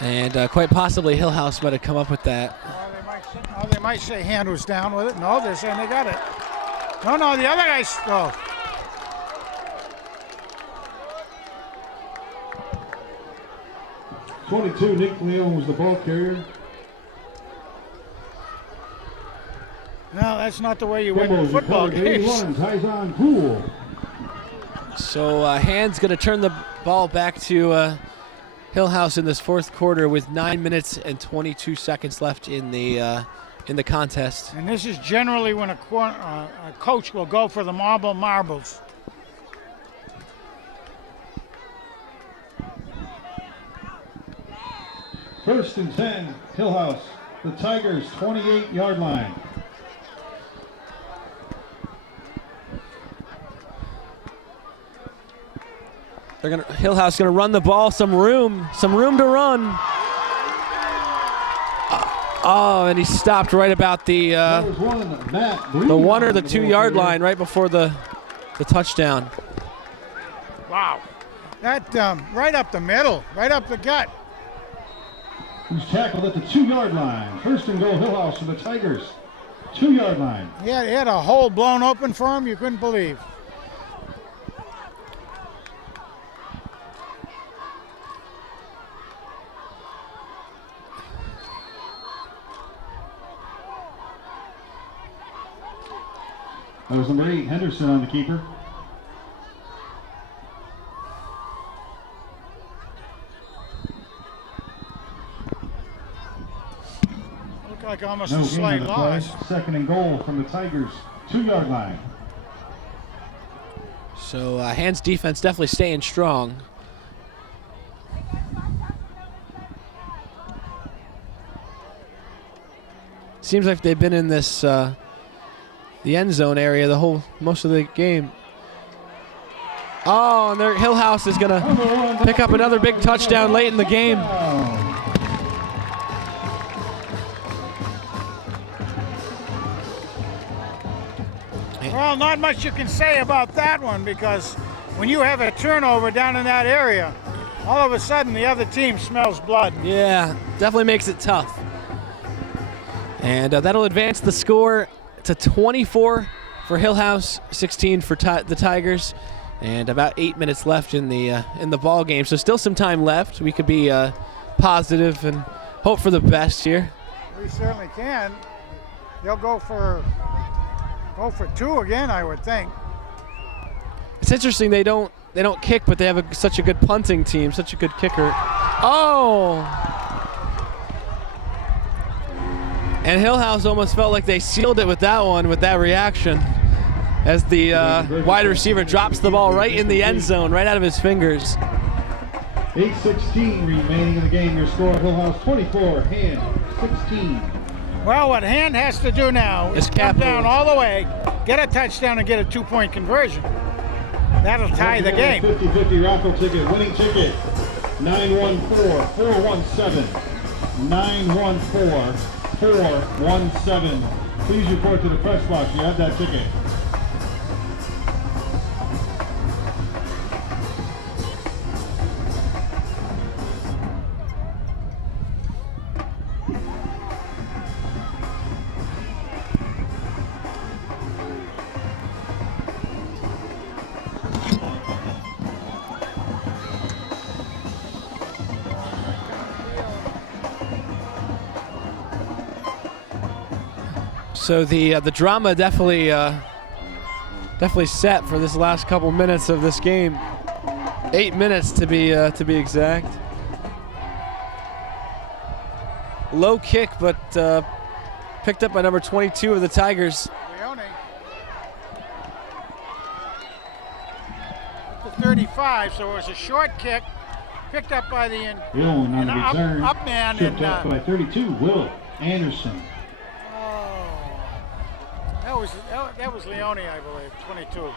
And quite possibly Hillhouse might have come up with that. They might say hand was down with it. No, they're saying they got it. No, the other guy's. Oh. 22, Nick Leon was the ball carrier. No, that's not the way you win football games. So Hand's going to turn the ball back to Hillhouse in this 4th quarter with 9 minutes and 22 seconds left in the contest. And this is generally when a coach will go for the marbles. First and 10, Hillhouse, the Tigers' 28-yard line. Hillhouse going to run the ball, some room to run. Oh, and he stopped right about the 1 or the 2 yard line right before the touchdown. Wow, that right up the middle, right up the gut. He's tackled at the 2 yard line. First and goal, Hillhouse for the Tigers. 2 yard line. Yeah, he had a hole blown open for him you couldn't believe. That was number 8, Henderson on the keeper. Looked like almost a slight loss. Second and goal from the Tigers, 2 yard line. So Hand's defense definitely staying strong. Seems like they've been in this the end zone area most of the game. Oh, and Hillhouse is gonna pick up another big touchdown late in the game. Well, not much you can say about that one, because when you have a turnover down in that area, all of a sudden the other team smells blood. Yeah, definitely makes it tough. And that'll advance the score to 24 for Hillhouse, 16 for the Tigers, and about 8 minutes left in the ball game. So still some time left. We could be positive and hope for the best here. We certainly can. They'll go for 2 again, I would think. It's interesting they don't kick, but they have such a good punting team, such a good kicker. Oh! And Hillhouse almost felt like they sealed it with that one, with that reaction, as the wide receiver drops the ball right in the end zone, right out of his fingers. 8:16 remaining in the game. Your score, Hillhouse 24, Hand 16. Well, what Hand has to do now is come down all the way, get a touchdown, and get a 2-point conversion. That'll tie the game. 50-50 raffle ticket, winning ticket, 914-417. 914-417. Please report to the press box. You have that ticket. So the drama definitely set for this last couple minutes of this game. 8 minutes to be exact. Low kick, but picked up by number 22 of the Tigers. Leone. Up to 35, so it was a short kick, picked up by the Leone on the return. up man. Tripped up by 32, Will Anderson. That was Leone, I believe, 22.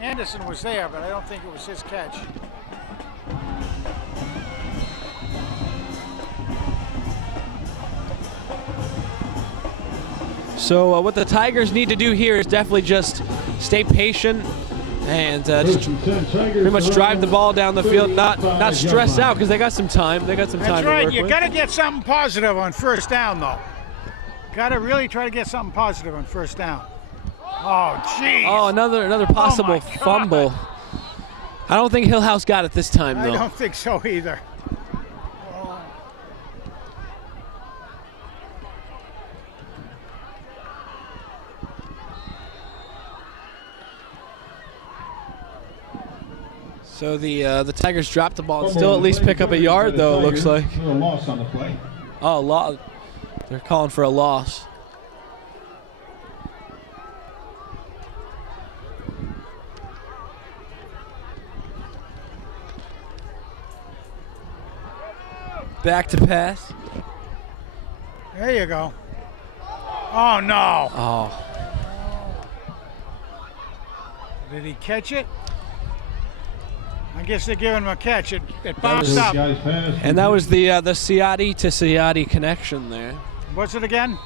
Anderson was there, but I don't think it was his catch. So what the Tigers need to do here is definitely just stay patient and just pretty much drive the ball down the field, not stress out because they got some time. They got some time That's to right. work You with. got to get something positive on first down, though. Got to really try to get something positive on first down. Oh, jeez. Oh, another possible fumble. I don't think Hillhouse got it this time, though. I don't think so either. So the Tigers dropped the ball and still at least pick up a yard, though, it looks like. A loss on the play. Oh, they're calling for a loss. Back to pass. There you go. Oh, no. Oh. Did he catch it? I guess they're giving him a catch. It bounced up. And that was the Ciotti to Ciotti connection there. What's it again?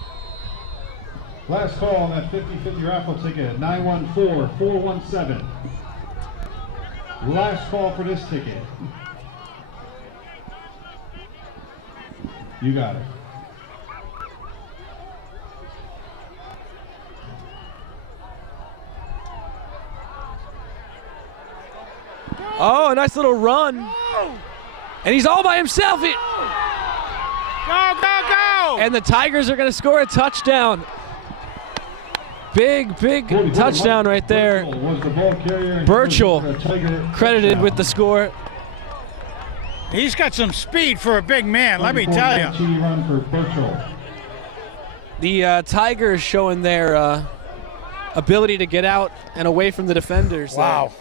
Last call on that 50-50 raffle ticket, 914-417. Last call for this ticket. You got it. Oh, a nice little run. And he's all by himself. Go, go, go! And the Tigers are going to score a touchdown. Big touchdown right there. Burchell credited with the score. He's got some speed for a big man, let me tell you. The Tigers showing their ability to get out and away from the defenders. Wow.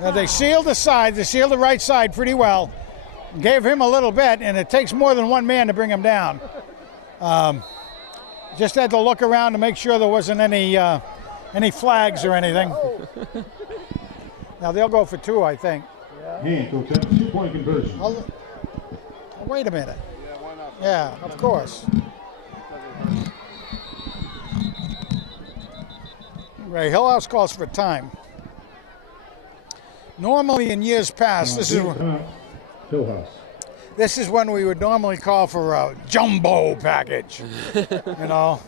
Now they sealed the side, they sealed the right side pretty well. Gave him a little bit, and it takes more than one man to bring him down. Just had to look around to make sure there wasn't any flags or anything. Now they'll go for two, I think. Hand, Coach, that's a 2-point conversion. Wait a minute. Yeah, of course. Right, Hillhouse calls for time. Normally in years past, this Hillhouse. This is when we would normally call for a jumbo package. You know,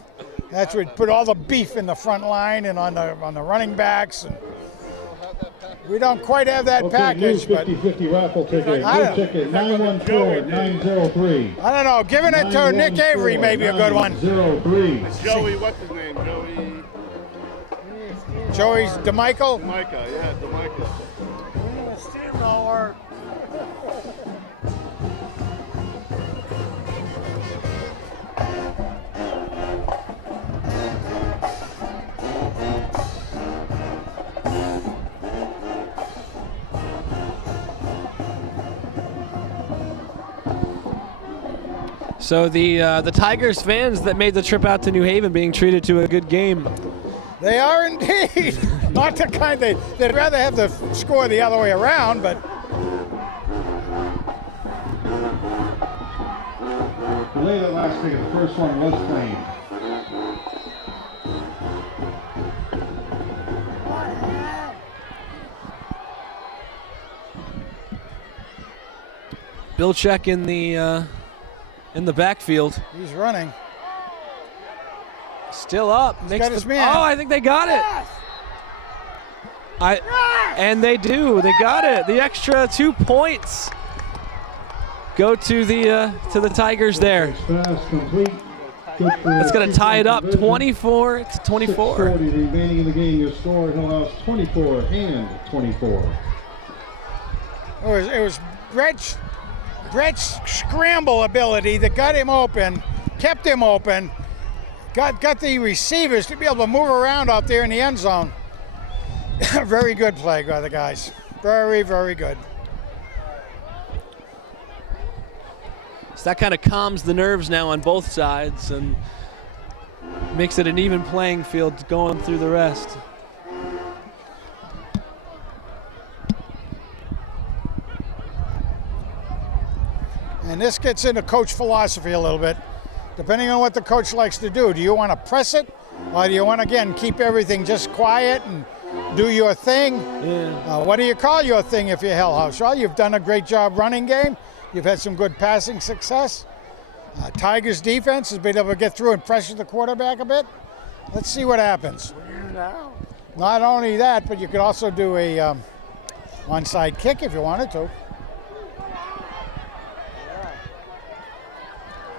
that's where we put all the beef in the front line and on the running backs. And we don't quite have that package, but 50-50 raffle ticket. New ticket 914-903. I don't know. Giving it to Nick Avery may be a good one. 903. Joey, what's his name? Joey's DeMichael. Micah, yeah, DeMichael. Steamroller. So the Tigers fans that made the trip out to New Haven being treated to a good game. They are indeed. Not the kind they'd rather have the score the other way around, but Delay that last kick. The first one was claimed. Bilczek in the backfield. He's running. Still up. He's got his man. Oh, I think they got it. And they do. They got it. The extra 2 points go to the Tigers there. Pass complete. That's going to tie it up 24-24. 6:40 remaining in the game. Your score, Hillhouse 24 and 24. It was Brett's scramble ability that got him open, kept him open, got the receivers to be able to move around out there in the end zone. Very good play by the guys. Very, very good. So that kind of calms the nerves now on both sides and makes it an even playing field going through the rest. And this gets into coach philosophy a little bit. Depending on what the coach likes to do. Do you want to press it? Or do you want to, again, keep everything just quiet and do your thing? Yeah. What do you call your thing if you're Hillhouse? Well, you've done a great job running game. You've had some good passing success. Tigers defense has been able to get through and pressure the quarterback a bit. Let's see what happens. Not only that, but you could also do a onside kick if you wanted to.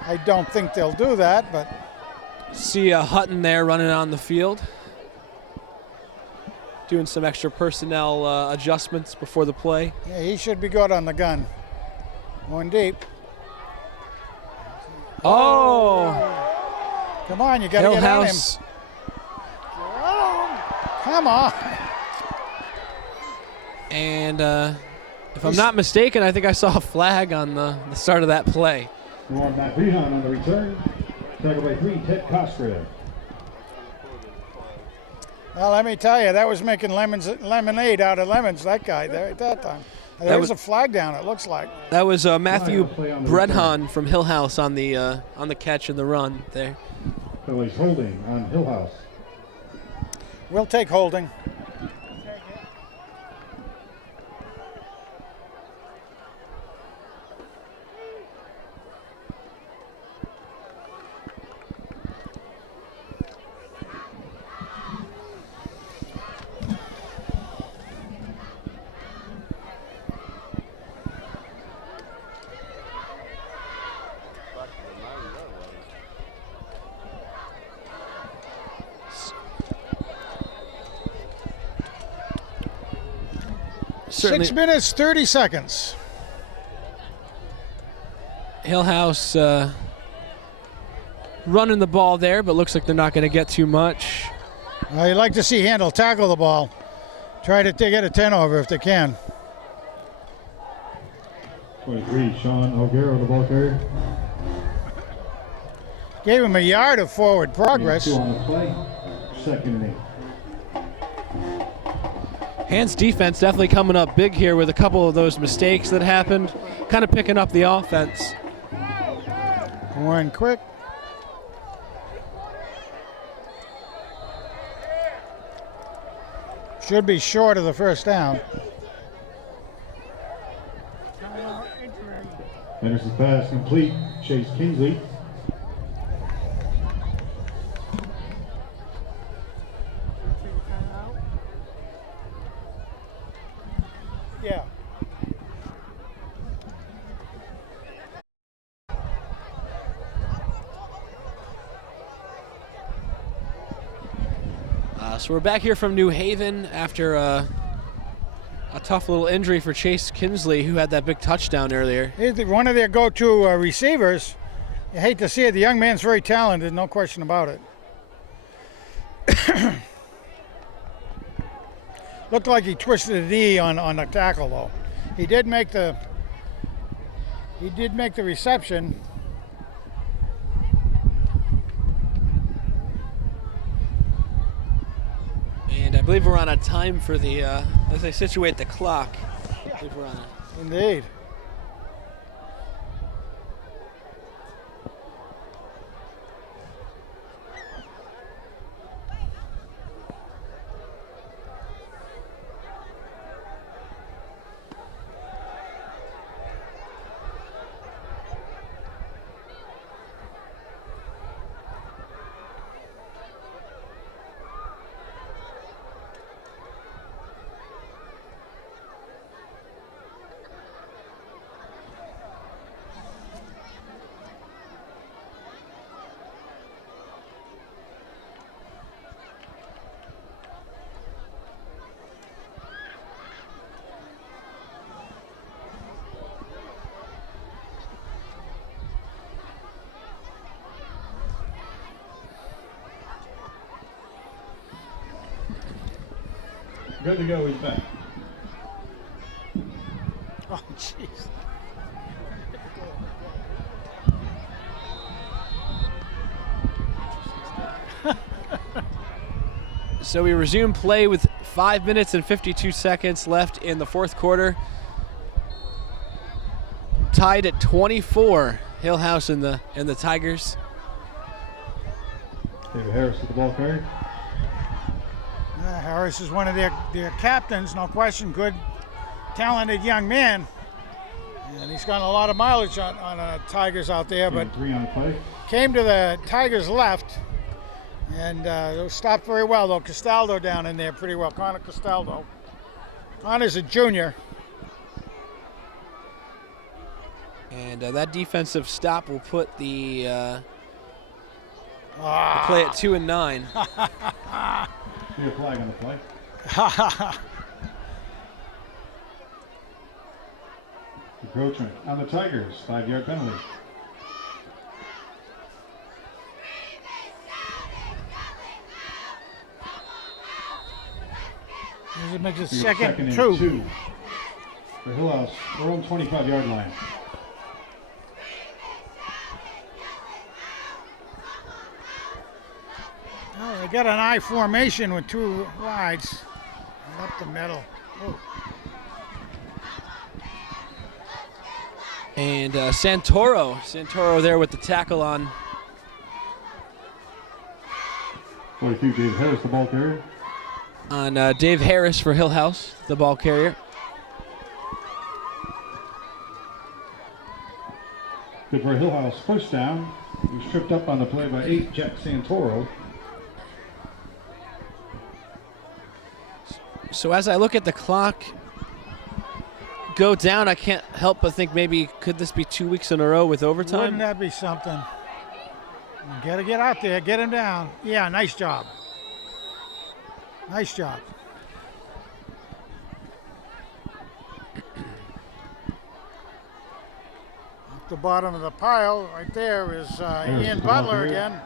I don't think they'll do that, but... See Hutton there running on the field. Doing some extra personnel adjustments before the play. Yeah, he should be good on the gun. Going deep. Oh! Come on, you got to get on him. Hillhouse. Come on. And if I'm not mistaken, I think I saw a flag on the start of that play. Norm McRehan on the return. Tackled by 3, Ted Cosgrave. Well, let me tell you, that was making lemonade out of lemons, that guy there at that time. There was a flag down, it looks like. That was Matthew Bredhan from Hillhouse on the catch and the run there. So he's holding on Hillhouse. We'll take holding. Certainly. 6 minutes, 30 seconds. Hillhouse running the ball there, but looks like they're not going to get too much. You'd like to see Handel tackle the ball. Try to get a 10 over if they can. 23, Sean O'Gara, the ball carrier. Gave him a yard of forward progress. 2 on the play. 2nd and 8. Hans defense definitely coming up big here with a couple of those mistakes that happened, kind of picking up the offense. Going quick. Should be short of the first down. Anderson's pass complete. Chase Kingsley. Yeah. So we're back here from New Haven after a tough little injury for Chase Kinsley, who had that big touchdown earlier. He's one of their go-to receivers. You hate to see it. The young man's very talented, no question about it. Looked like he twisted a knee on the tackle, though. He did make the reception. And I believe we're on a time for the, as they situate the clock. I believe we're on a... Indeed. Good to go, he's back. Oh, jeez. So we resume play with 5 minutes and 52 seconds left in the fourth quarter. Tied at 24, Hillhouse and the Tigers. David Harris with the ball carrier. Harris is one of their captains, no question. Good, talented young man. And he's got a lot of mileage on Tigers out there, but 3 on play. came to the Tigers' left. And it was stopped very well, though. Castaldo down in there pretty well. Connor Castaldo. Connor's a junior. And that defensive stop will put the play at 2 and 9. See a flag on the play. Encroachment on the Tigers, 5-yard penalty. It makes it Second second and two. 2 for Hillhouse. Their own 25-yard line. Oh, they got an I formation with 2 wides. And up the middle. Oh. And Santoro there with the tackle on. 42, David Harris, the ball carrier. On Dave Harris for Hillhouse, the ball carrier. Good for Hillhouse. First down. He was tripped up on the play by 8, Jack Santoro. So as I look at the clock go down, I can't help but think maybe could this be 2 weeks in a row with overtime? Wouldn't that be something? You gotta get out there, get him down. Yeah, nice job. Nice job. At the bottom of the pile, right there is Ian Butler again.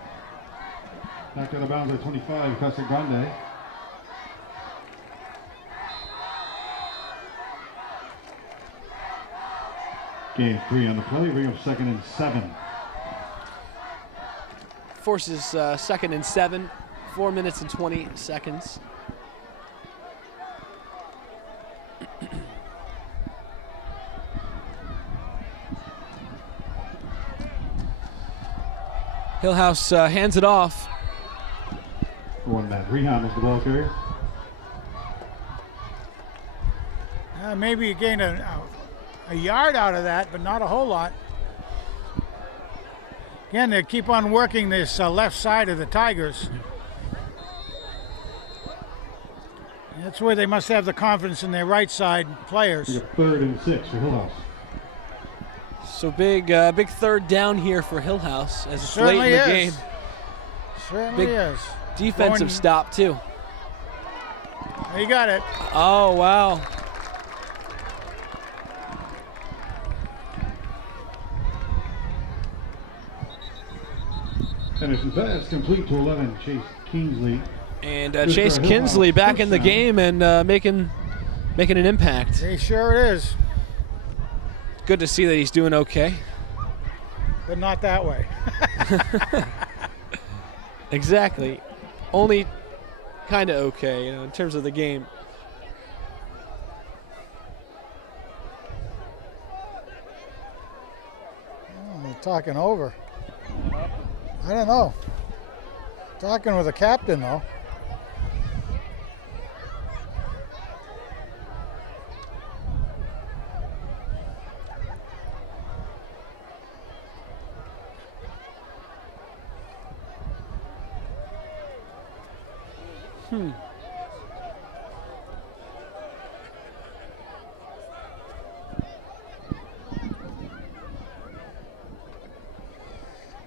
Knocked out of bounds at 25, Casa Grande. Game 3 on the play, bring up 2nd and 7. Forces 2nd and 7, 4 minutes and 20 seconds. Hillhouse hands it off. One that Rehan is the ball carrier. Maybe you gain a yard out of that, but not a whole lot. Again, they keep on working this left side of the Tigers. That's where they must have the confidence in their right side players. 3rd and 6 for Hillhouse. So big third down here for Hillhouse as it's late in the game. Certainly Big is. defensive stop too. He got it. Oh wow. Henderson pass complete to 11, Chase Kingsley. And Good Chase for Kinsley Hillhouse. back in the Touchdown. game and making an impact. He sure is, Good to see that he's doing okay. but not that way. Exactly. Only kind of okay, in terms of the game. Oh, they're talking over. I don't know. Talking with a captain, though.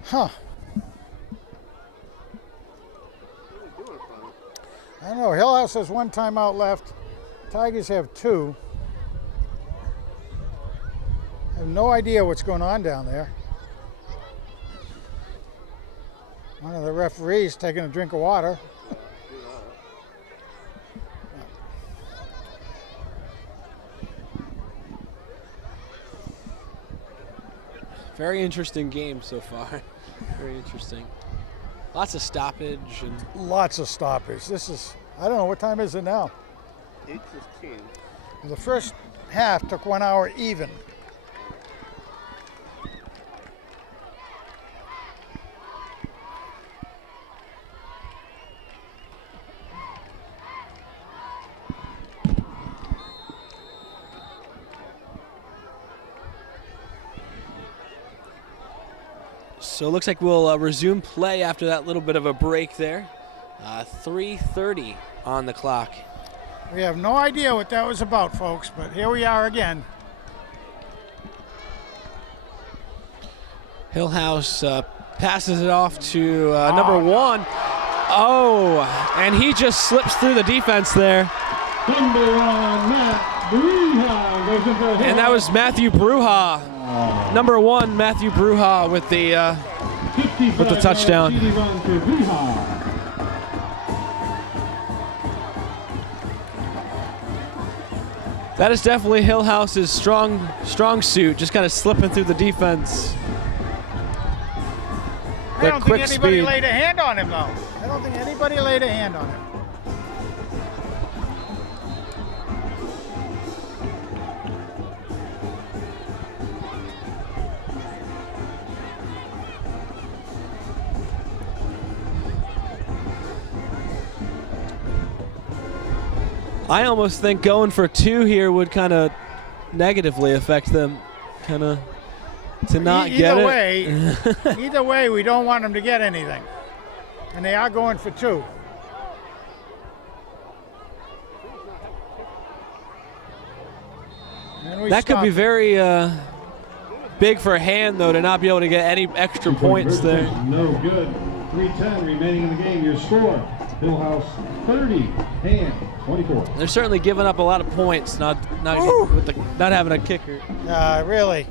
Huh. I don't know. Hillhouse has 1 timeout left. Tigers have 2. I have no idea what's going on down there. One of the referees taking a drink of water. Very interesting game so far. Very interesting. Lots of stoppage and Lots of stoppage. This is, I don't know, what time is it now? 8:15. The first half took 1 hour even. so it looks like we'll resume play after that little bit of a break there. 3:30 on the clock. We have no idea what that was about, folks, but here we are again. Hillhouse passes it off to number 1. Oh, and he just slips through the defense there. Number 1, Matt Bruja goes in for a hit. And that was Matthew Bruja. Number 1, Matthew Bruja with the touchdown. TD run for Bruja. That is definitely Hillhouse's strong suit, just kind of slipping through the defense. I don't quick think anybody speed. laid a hand on him, though. I don't think anybody laid a hand on him. I almost think going for 2 here would kind of negatively affect them, kind of to not get it. Either way, we don't want them to get anything. And they are going for 2. And we That could be stop. very big for a hand, though, to not be able to get any extra points there. No good. 3:10 remaining in the game. Your score: Hillhouse 30, Hand 24. They're certainly giving up a lot of points, not having a kicker. Really.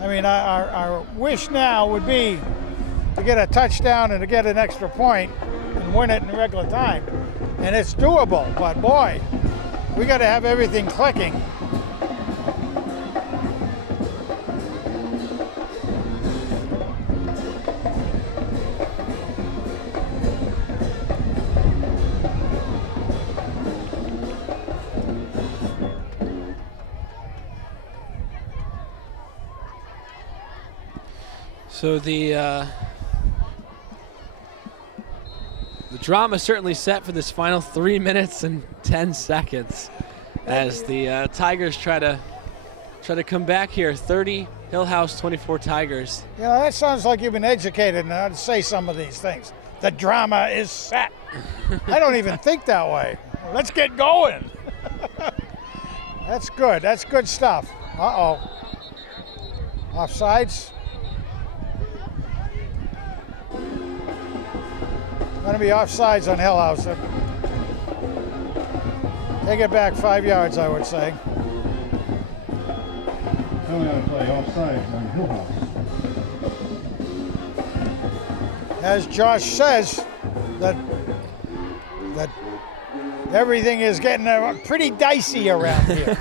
I mean, our wish now would be to get a touchdown and to get an extra point and win it in regular time. And it's doable, but boy, we got to have everything clicking. So the drama certainly set for this final 3 minutes and 10 seconds as the Tigers try to come back here. 30 Hillhouse, 24 Tigers. You know, that sounds like you've been educated and how to say some of these things. The drama is set. I don't even think that way. Let's get going. That's good. That's good stuff. Uh-oh. Offsides. Going to be offsides on Hillhouse. Take it back 5 yards, I would say. Coming out of play, offsides on Hillhouse. As Josh says, that everything is getting pretty dicey around here.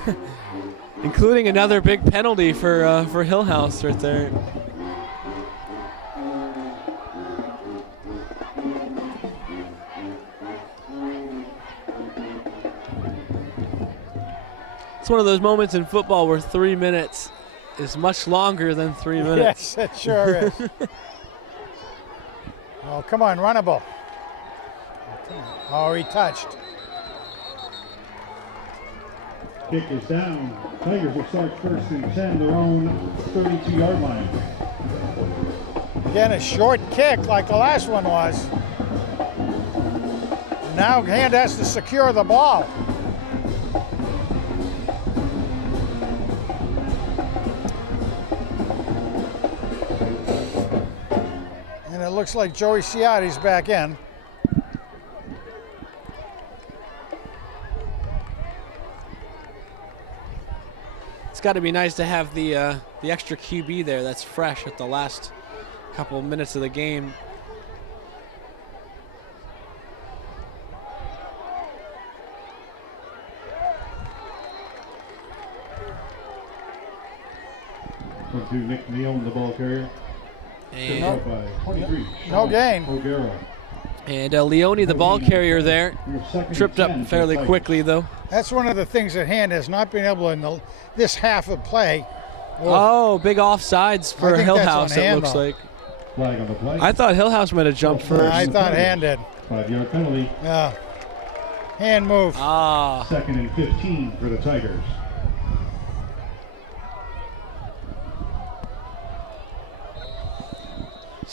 Including another big penalty for Hillhouse right there. It's one of those moments in football where 3 minutes is much longer than 3 minutes. Yes, it sure is. Oh, come on, runnable. Oh, he touched. Kick is down. Tigers will start first and 10, their own 32-yard line. Again, a short kick like the last one was. Now Hand has to secure the ball. And it looks like Joey Ciotti's back in. It's got to be nice to have the extra QB there that's fresh at the last couple of minutes of the game. to Nick Leone, the ball carrier. And, Picked up by 23. No gain. O'Gara. and Leone, the ball carrier there, tripped up fairly quickly though. That's one of the things at hand is not being able in this half of play. Oh, big offsides for I think that's Hillhouse, on it hand, looks though. like. Flag on the play. I thought Hillhouse might have jumped first. I thought hand did. 5-yard penalty. Yeah. Hand move. Ah, 2nd and 15 for the Tigers.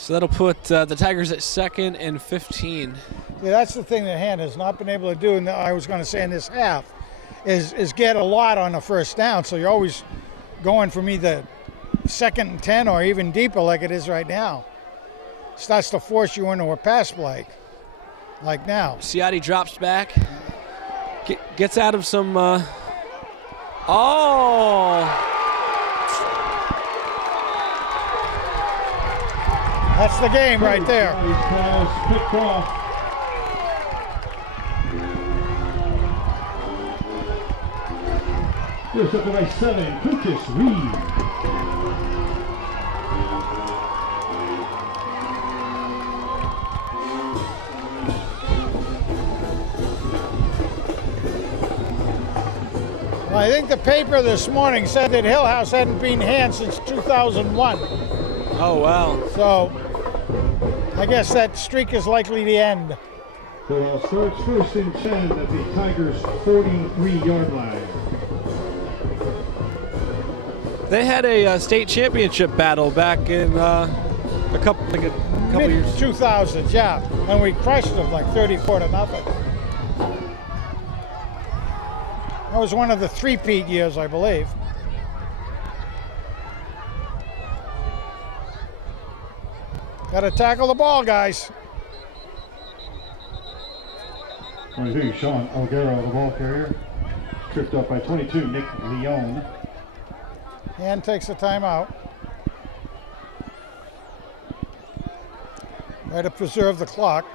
so that'll put the Tigers at 2nd and 15. Yeah, that's the thing that hand has not been able to do, and I was going to say in this half, is get a lot on the first down. So you're always going from either 2nd and 10 or even deeper like it is right now. Starts to force you into a pass play, like now. Ciotti drops back, gets out of some. Oh! That's the game right there. Pass picked off. Intercepted by 7, Quintus Reed. Well, I think the paper this morning said that Hillhouse hadn't been hand since 2001. Oh, wow. So I guess that streak is likely to end. Hillhouse starts 1st and 10 at the Tigers' 43-yard line. They had a state championship battle back in a couple Mid years. 2000s, yeah, and we crushed them like 34-0. That was one of the three-peat years, I believe. Got to tackle the ball, guys. 23, Sean O'Gara, the ball carrier. Tripped up by 22, Nick Leone. And takes the timeout. Try to preserve the clock.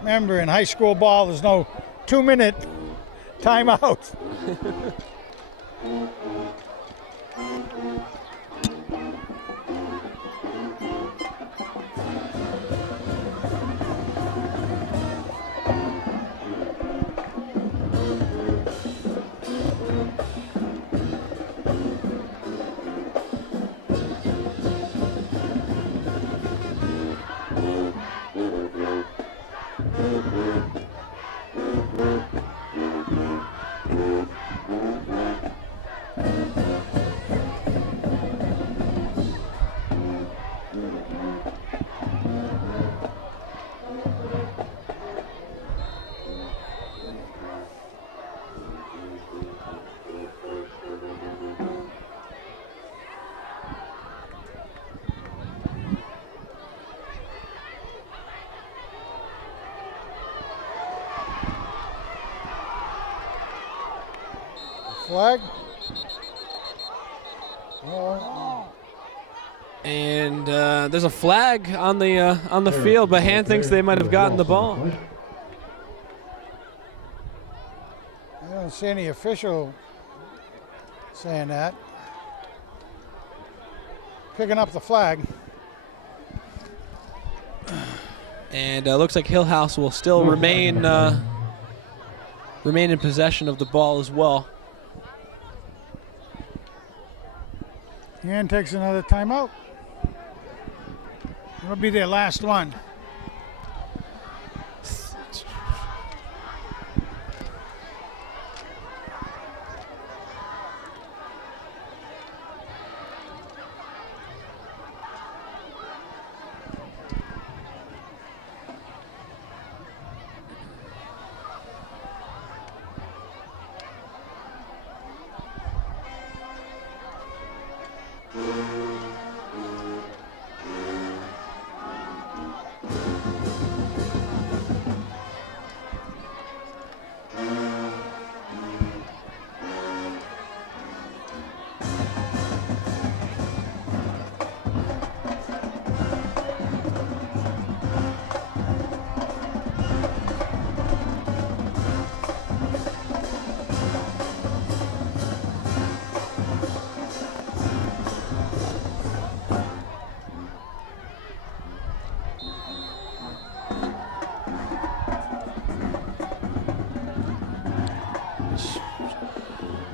Remember, in high school ball, there's no 2-minute timeout. Flag. And there's a flag on the field, but Hand thinks they might have gotten the ball. I don't see any official saying that. Picking up the flag. And looks like Hillhouse will still remain in possession of the ball as well. And takes another timeout. It'll be their last one.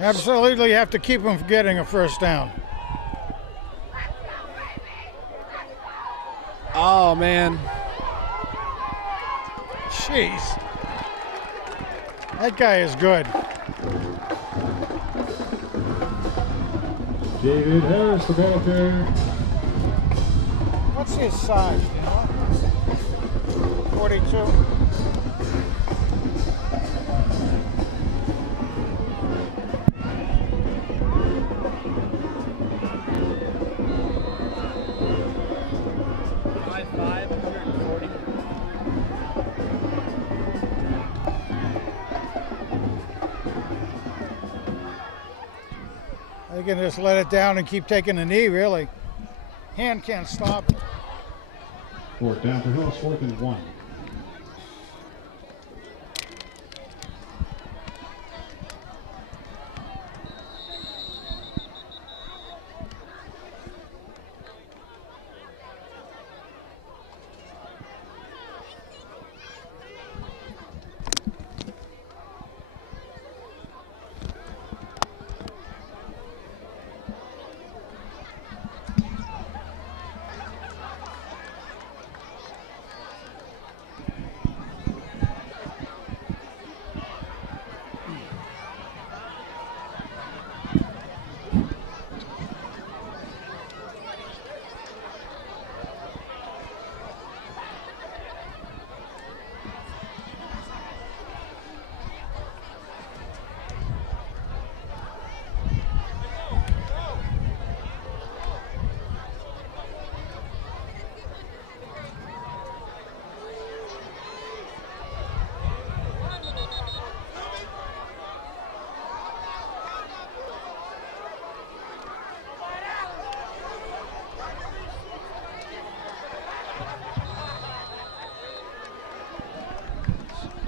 Absolutely have to keep them from getting a first down. Oh, man. Jeez. That guy is good. David Harris, the Panther. What's his size? You know? 42. They can just let it down and keep taking the knee, really. Hand can't stop. Fourth down for Hills, 4th and 1.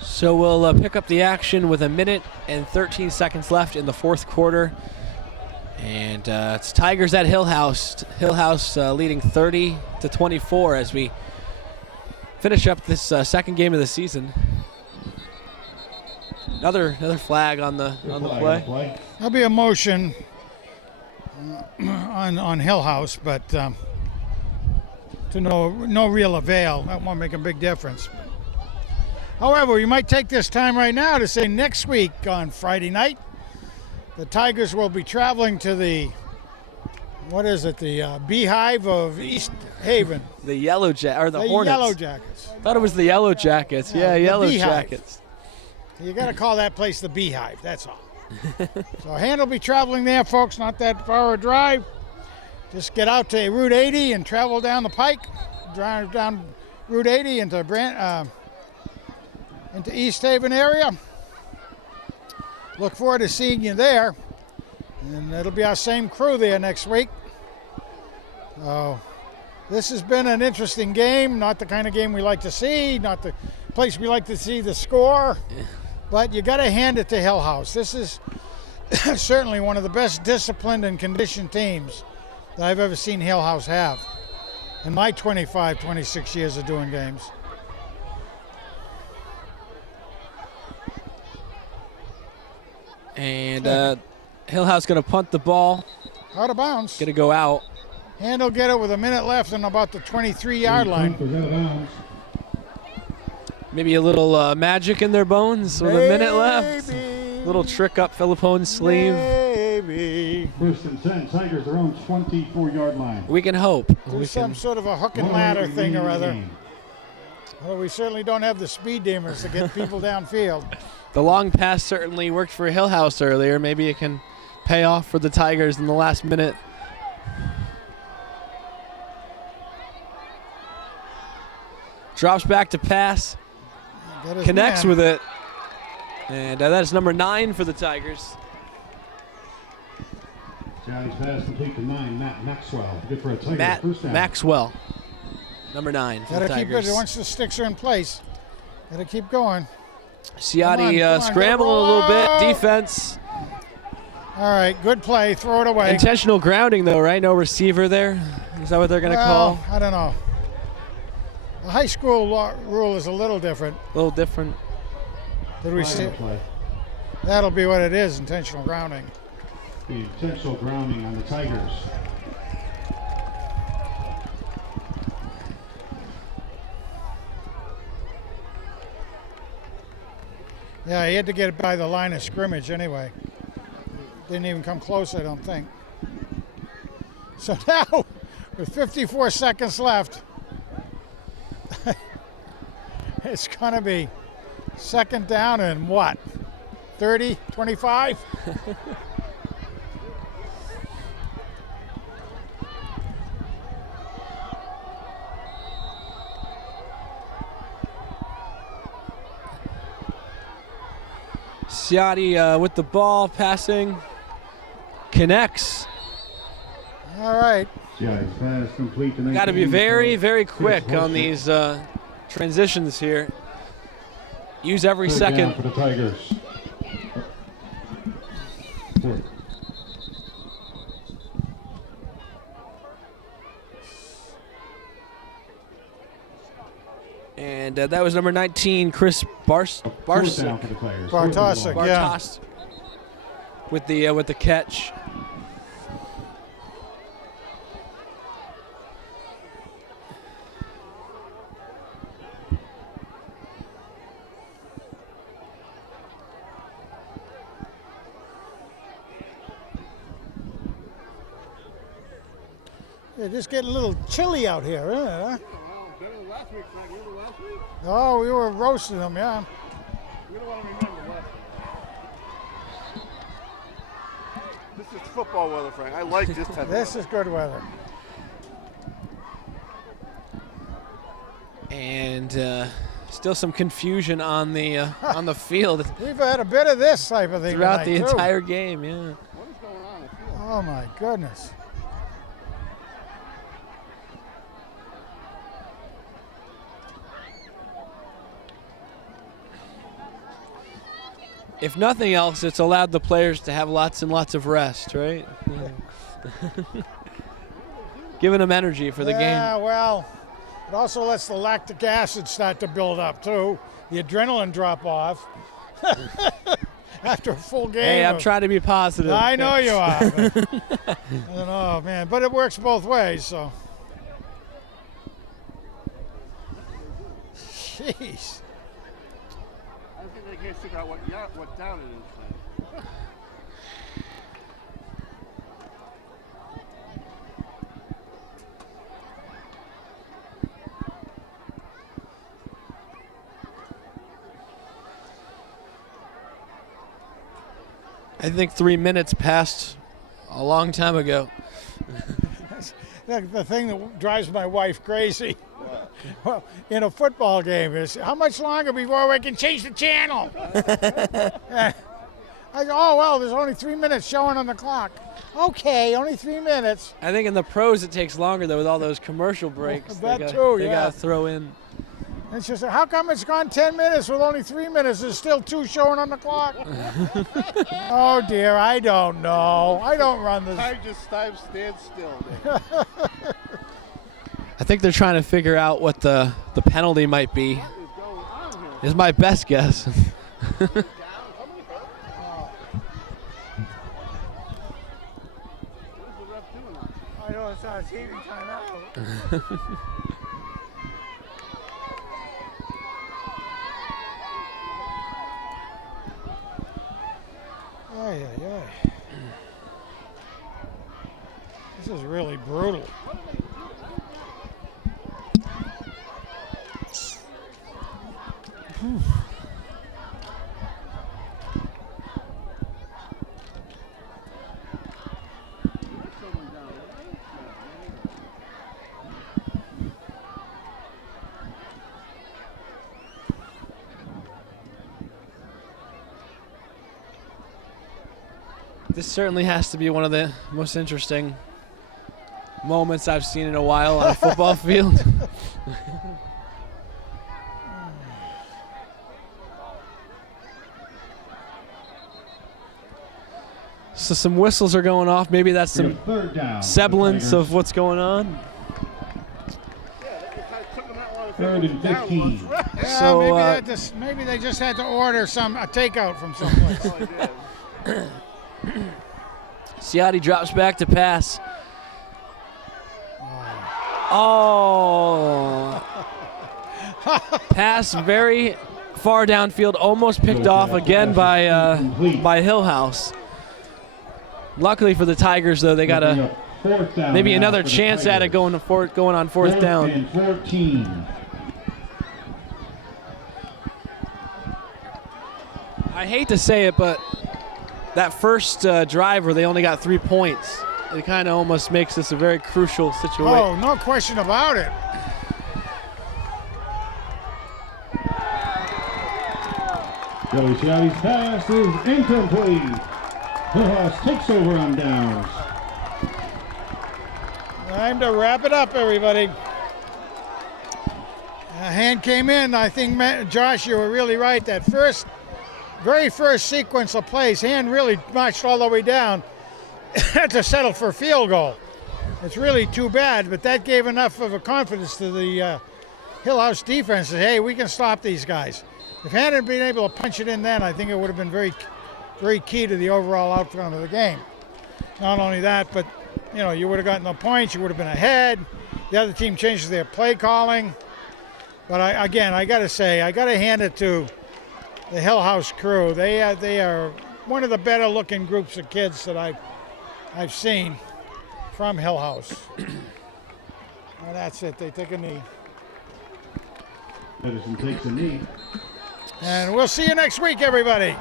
So we'll pick up the action with 1 minute and 13 seconds left in the fourth quarter. And it's Tigers at Hillhouse. Hillhouse leading 30-24 as we finish up this second game of the season. Another flag on the play. There'll be a motion on Hillhouse, but to no real avail. That won't make a big difference. However, we might take this time right now to say next week on Friday night, the Tigers will be traveling to the Beehive of East Haven. The Yellow or the Hornets. Yellow Jackets. Thought it was the Yellow Jackets. Yeah, Yellow Beehive. Jackets. You got to call that place the Beehive, that's all. So Hand will be traveling there, folks, not that far a drive. Just get out to Route 80 and travel down the pike, drive down Route 80 into East Haven area. Look forward to seeing you there. And it'll be our same crew there next week. So this has been an interesting game, not the kind of game we like to see, not the place we like to see the score. But you got to hand it to Hillhouse. This is certainly one of the best disciplined and conditioned teams that I've ever seen Hillhouse have in my 25, 26 years of doing games. And Hillhouse going to punt the ball. Out of bounds. Going to go out. Hand will get it with 1 minute left on about the 23-yard line. Maybe a little magic in their bones with 1 minute left. Little trick up Philippone's sleeve. Maybe. First and 10, Tigers, their own 24-yard line. We can hope. Do some sort of a hook and ladder thing or other. Well, we certainly don't have the speed demons to get people downfield. The long pass certainly worked for Hillhouse earlier. Maybe it can pay off for the Tigers in the last minute. Drops back to pass. Connects with it. And that is number 9 for the Tigers. Scotty's pass complete to 9, Matt Maxwell. Good for a Tiger. Matt First down. Maxwell, number 9 for the Gotta keep Tigers. it once the sticks are in place. Gotta keep going. Ciotti Come on, scrambling a little bit. Defense. All right, good play. Throw it away. Intentional grounding, though, right? No receiver there. Is that what they're going to call? I don't know. The high school rule is a little different. A little different. Did we see? Play. That'll be what it is, intentional grounding. The intentional grounding on the Tigers. Yeah, he had to get it by the line of scrimmage anyway. Didn't even come close, I don't think. So now, with 54 seconds left, it's going to be second down and what? 30, 25? Ciotti with the ball, passing, connects. All right. Yeah, his pass complete to Got to be very, very quick on these transitions here. Use every Third second. down for the Tigers. And that was number 19, Chris Fourth down Barsic. for the Tigers. Bartosik, yeah. Bartos with the catch. It's just getting a little chilly out here, isn't it? Huh? Better than last week, Frank. You remember last week? Oh, we were roasting them, yeah. You don't want to remember last week. This is football weather, Frank. I like this type of This weather. is good weather. And still some confusion on the field We've had a bit of this type of thing throughout tonight, the too. entire game. Yeah. What is going on in the field? Oh my goodness. If nothing else, it's allowed the players to have lots and lots of rest, right? Yeah. Giving them energy for the game. Yeah, well, it also lets the lactic acid start to build up too. The adrenaline drop off after a full game. Hey, I'm of- trying to be positive. I know you are. But, oh man, but it works both ways. So, jeez. I think they can't figure out what down it is, Frank. I think 3 minutes passed a long time ago. The thing that drives my wife crazy. Well, in a football game is how much longer before we can change the channel? I go, oh, well, there's only 3 minutes showing on the clock. Okay, only 3 minutes. I think in the pros it takes longer though with all those commercial breaks. That they too, they yeah. gotta throw in. And she said, how come it's gone 10 minutes with only 3 minutes? There's still 2 showing on the clock. Oh, dear, I don't know. I don't run this. I just stand still there. I think they're trying to figure out what the penalty might be. What is going on here? Is my best guess. Down? Somebody hurt? What is the ref doing on it? I know it's on TV timeout. Ay, ay, ay. This is really brutal. Someone down, right? This certainly has to be one of the most interesting moments I've seen in a while on a football field. So some whistles are going off. Maybe that's some Third down. semblance of what's going on. Third and 15. Yeah, So, maybe they just had to order a takeout from someplace. Ciotti drops back to pass. Oh. Pass very far downfield, almost picked off again by Hillhouse. Luckily for the Tigers, though, they got maybe another chance at it going on fourth down. 14. I hate to say it, but that first drive where they only got 3 points, it kind of almost makes this a very crucial situation. Oh, no question about it. Joey Ciotti's pass is incomplete. Hillhouse takes over on downs. Time to wrap it up, everybody. A hand came in. I think, Josh, you were really right. That very first sequence of plays, hand really marched all the way down to settle for a field goal. It's really too bad, but that gave enough of a confidence to the Hillhouse defense that, hey, we can stop these guys. If Han had been able to punch it in then, I think it would have been very, very key to the overall outcome of the game. Not only that, but you would have gotten the points, you would have been ahead. The other team changes their play calling. But I got to say, I got to hand it to the Hillhouse crew. They are one of the better looking groups of kids that I've seen from Hillhouse. And that's it. They take a knee. Edison takes a knee. And we'll see you next week, everybody.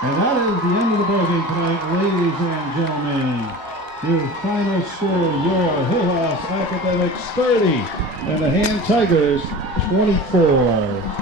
And that is the end of the ballgame tonight, ladies and gentlemen. Your final score, your Hillhouse Academics 30 and the Han Tigers 24.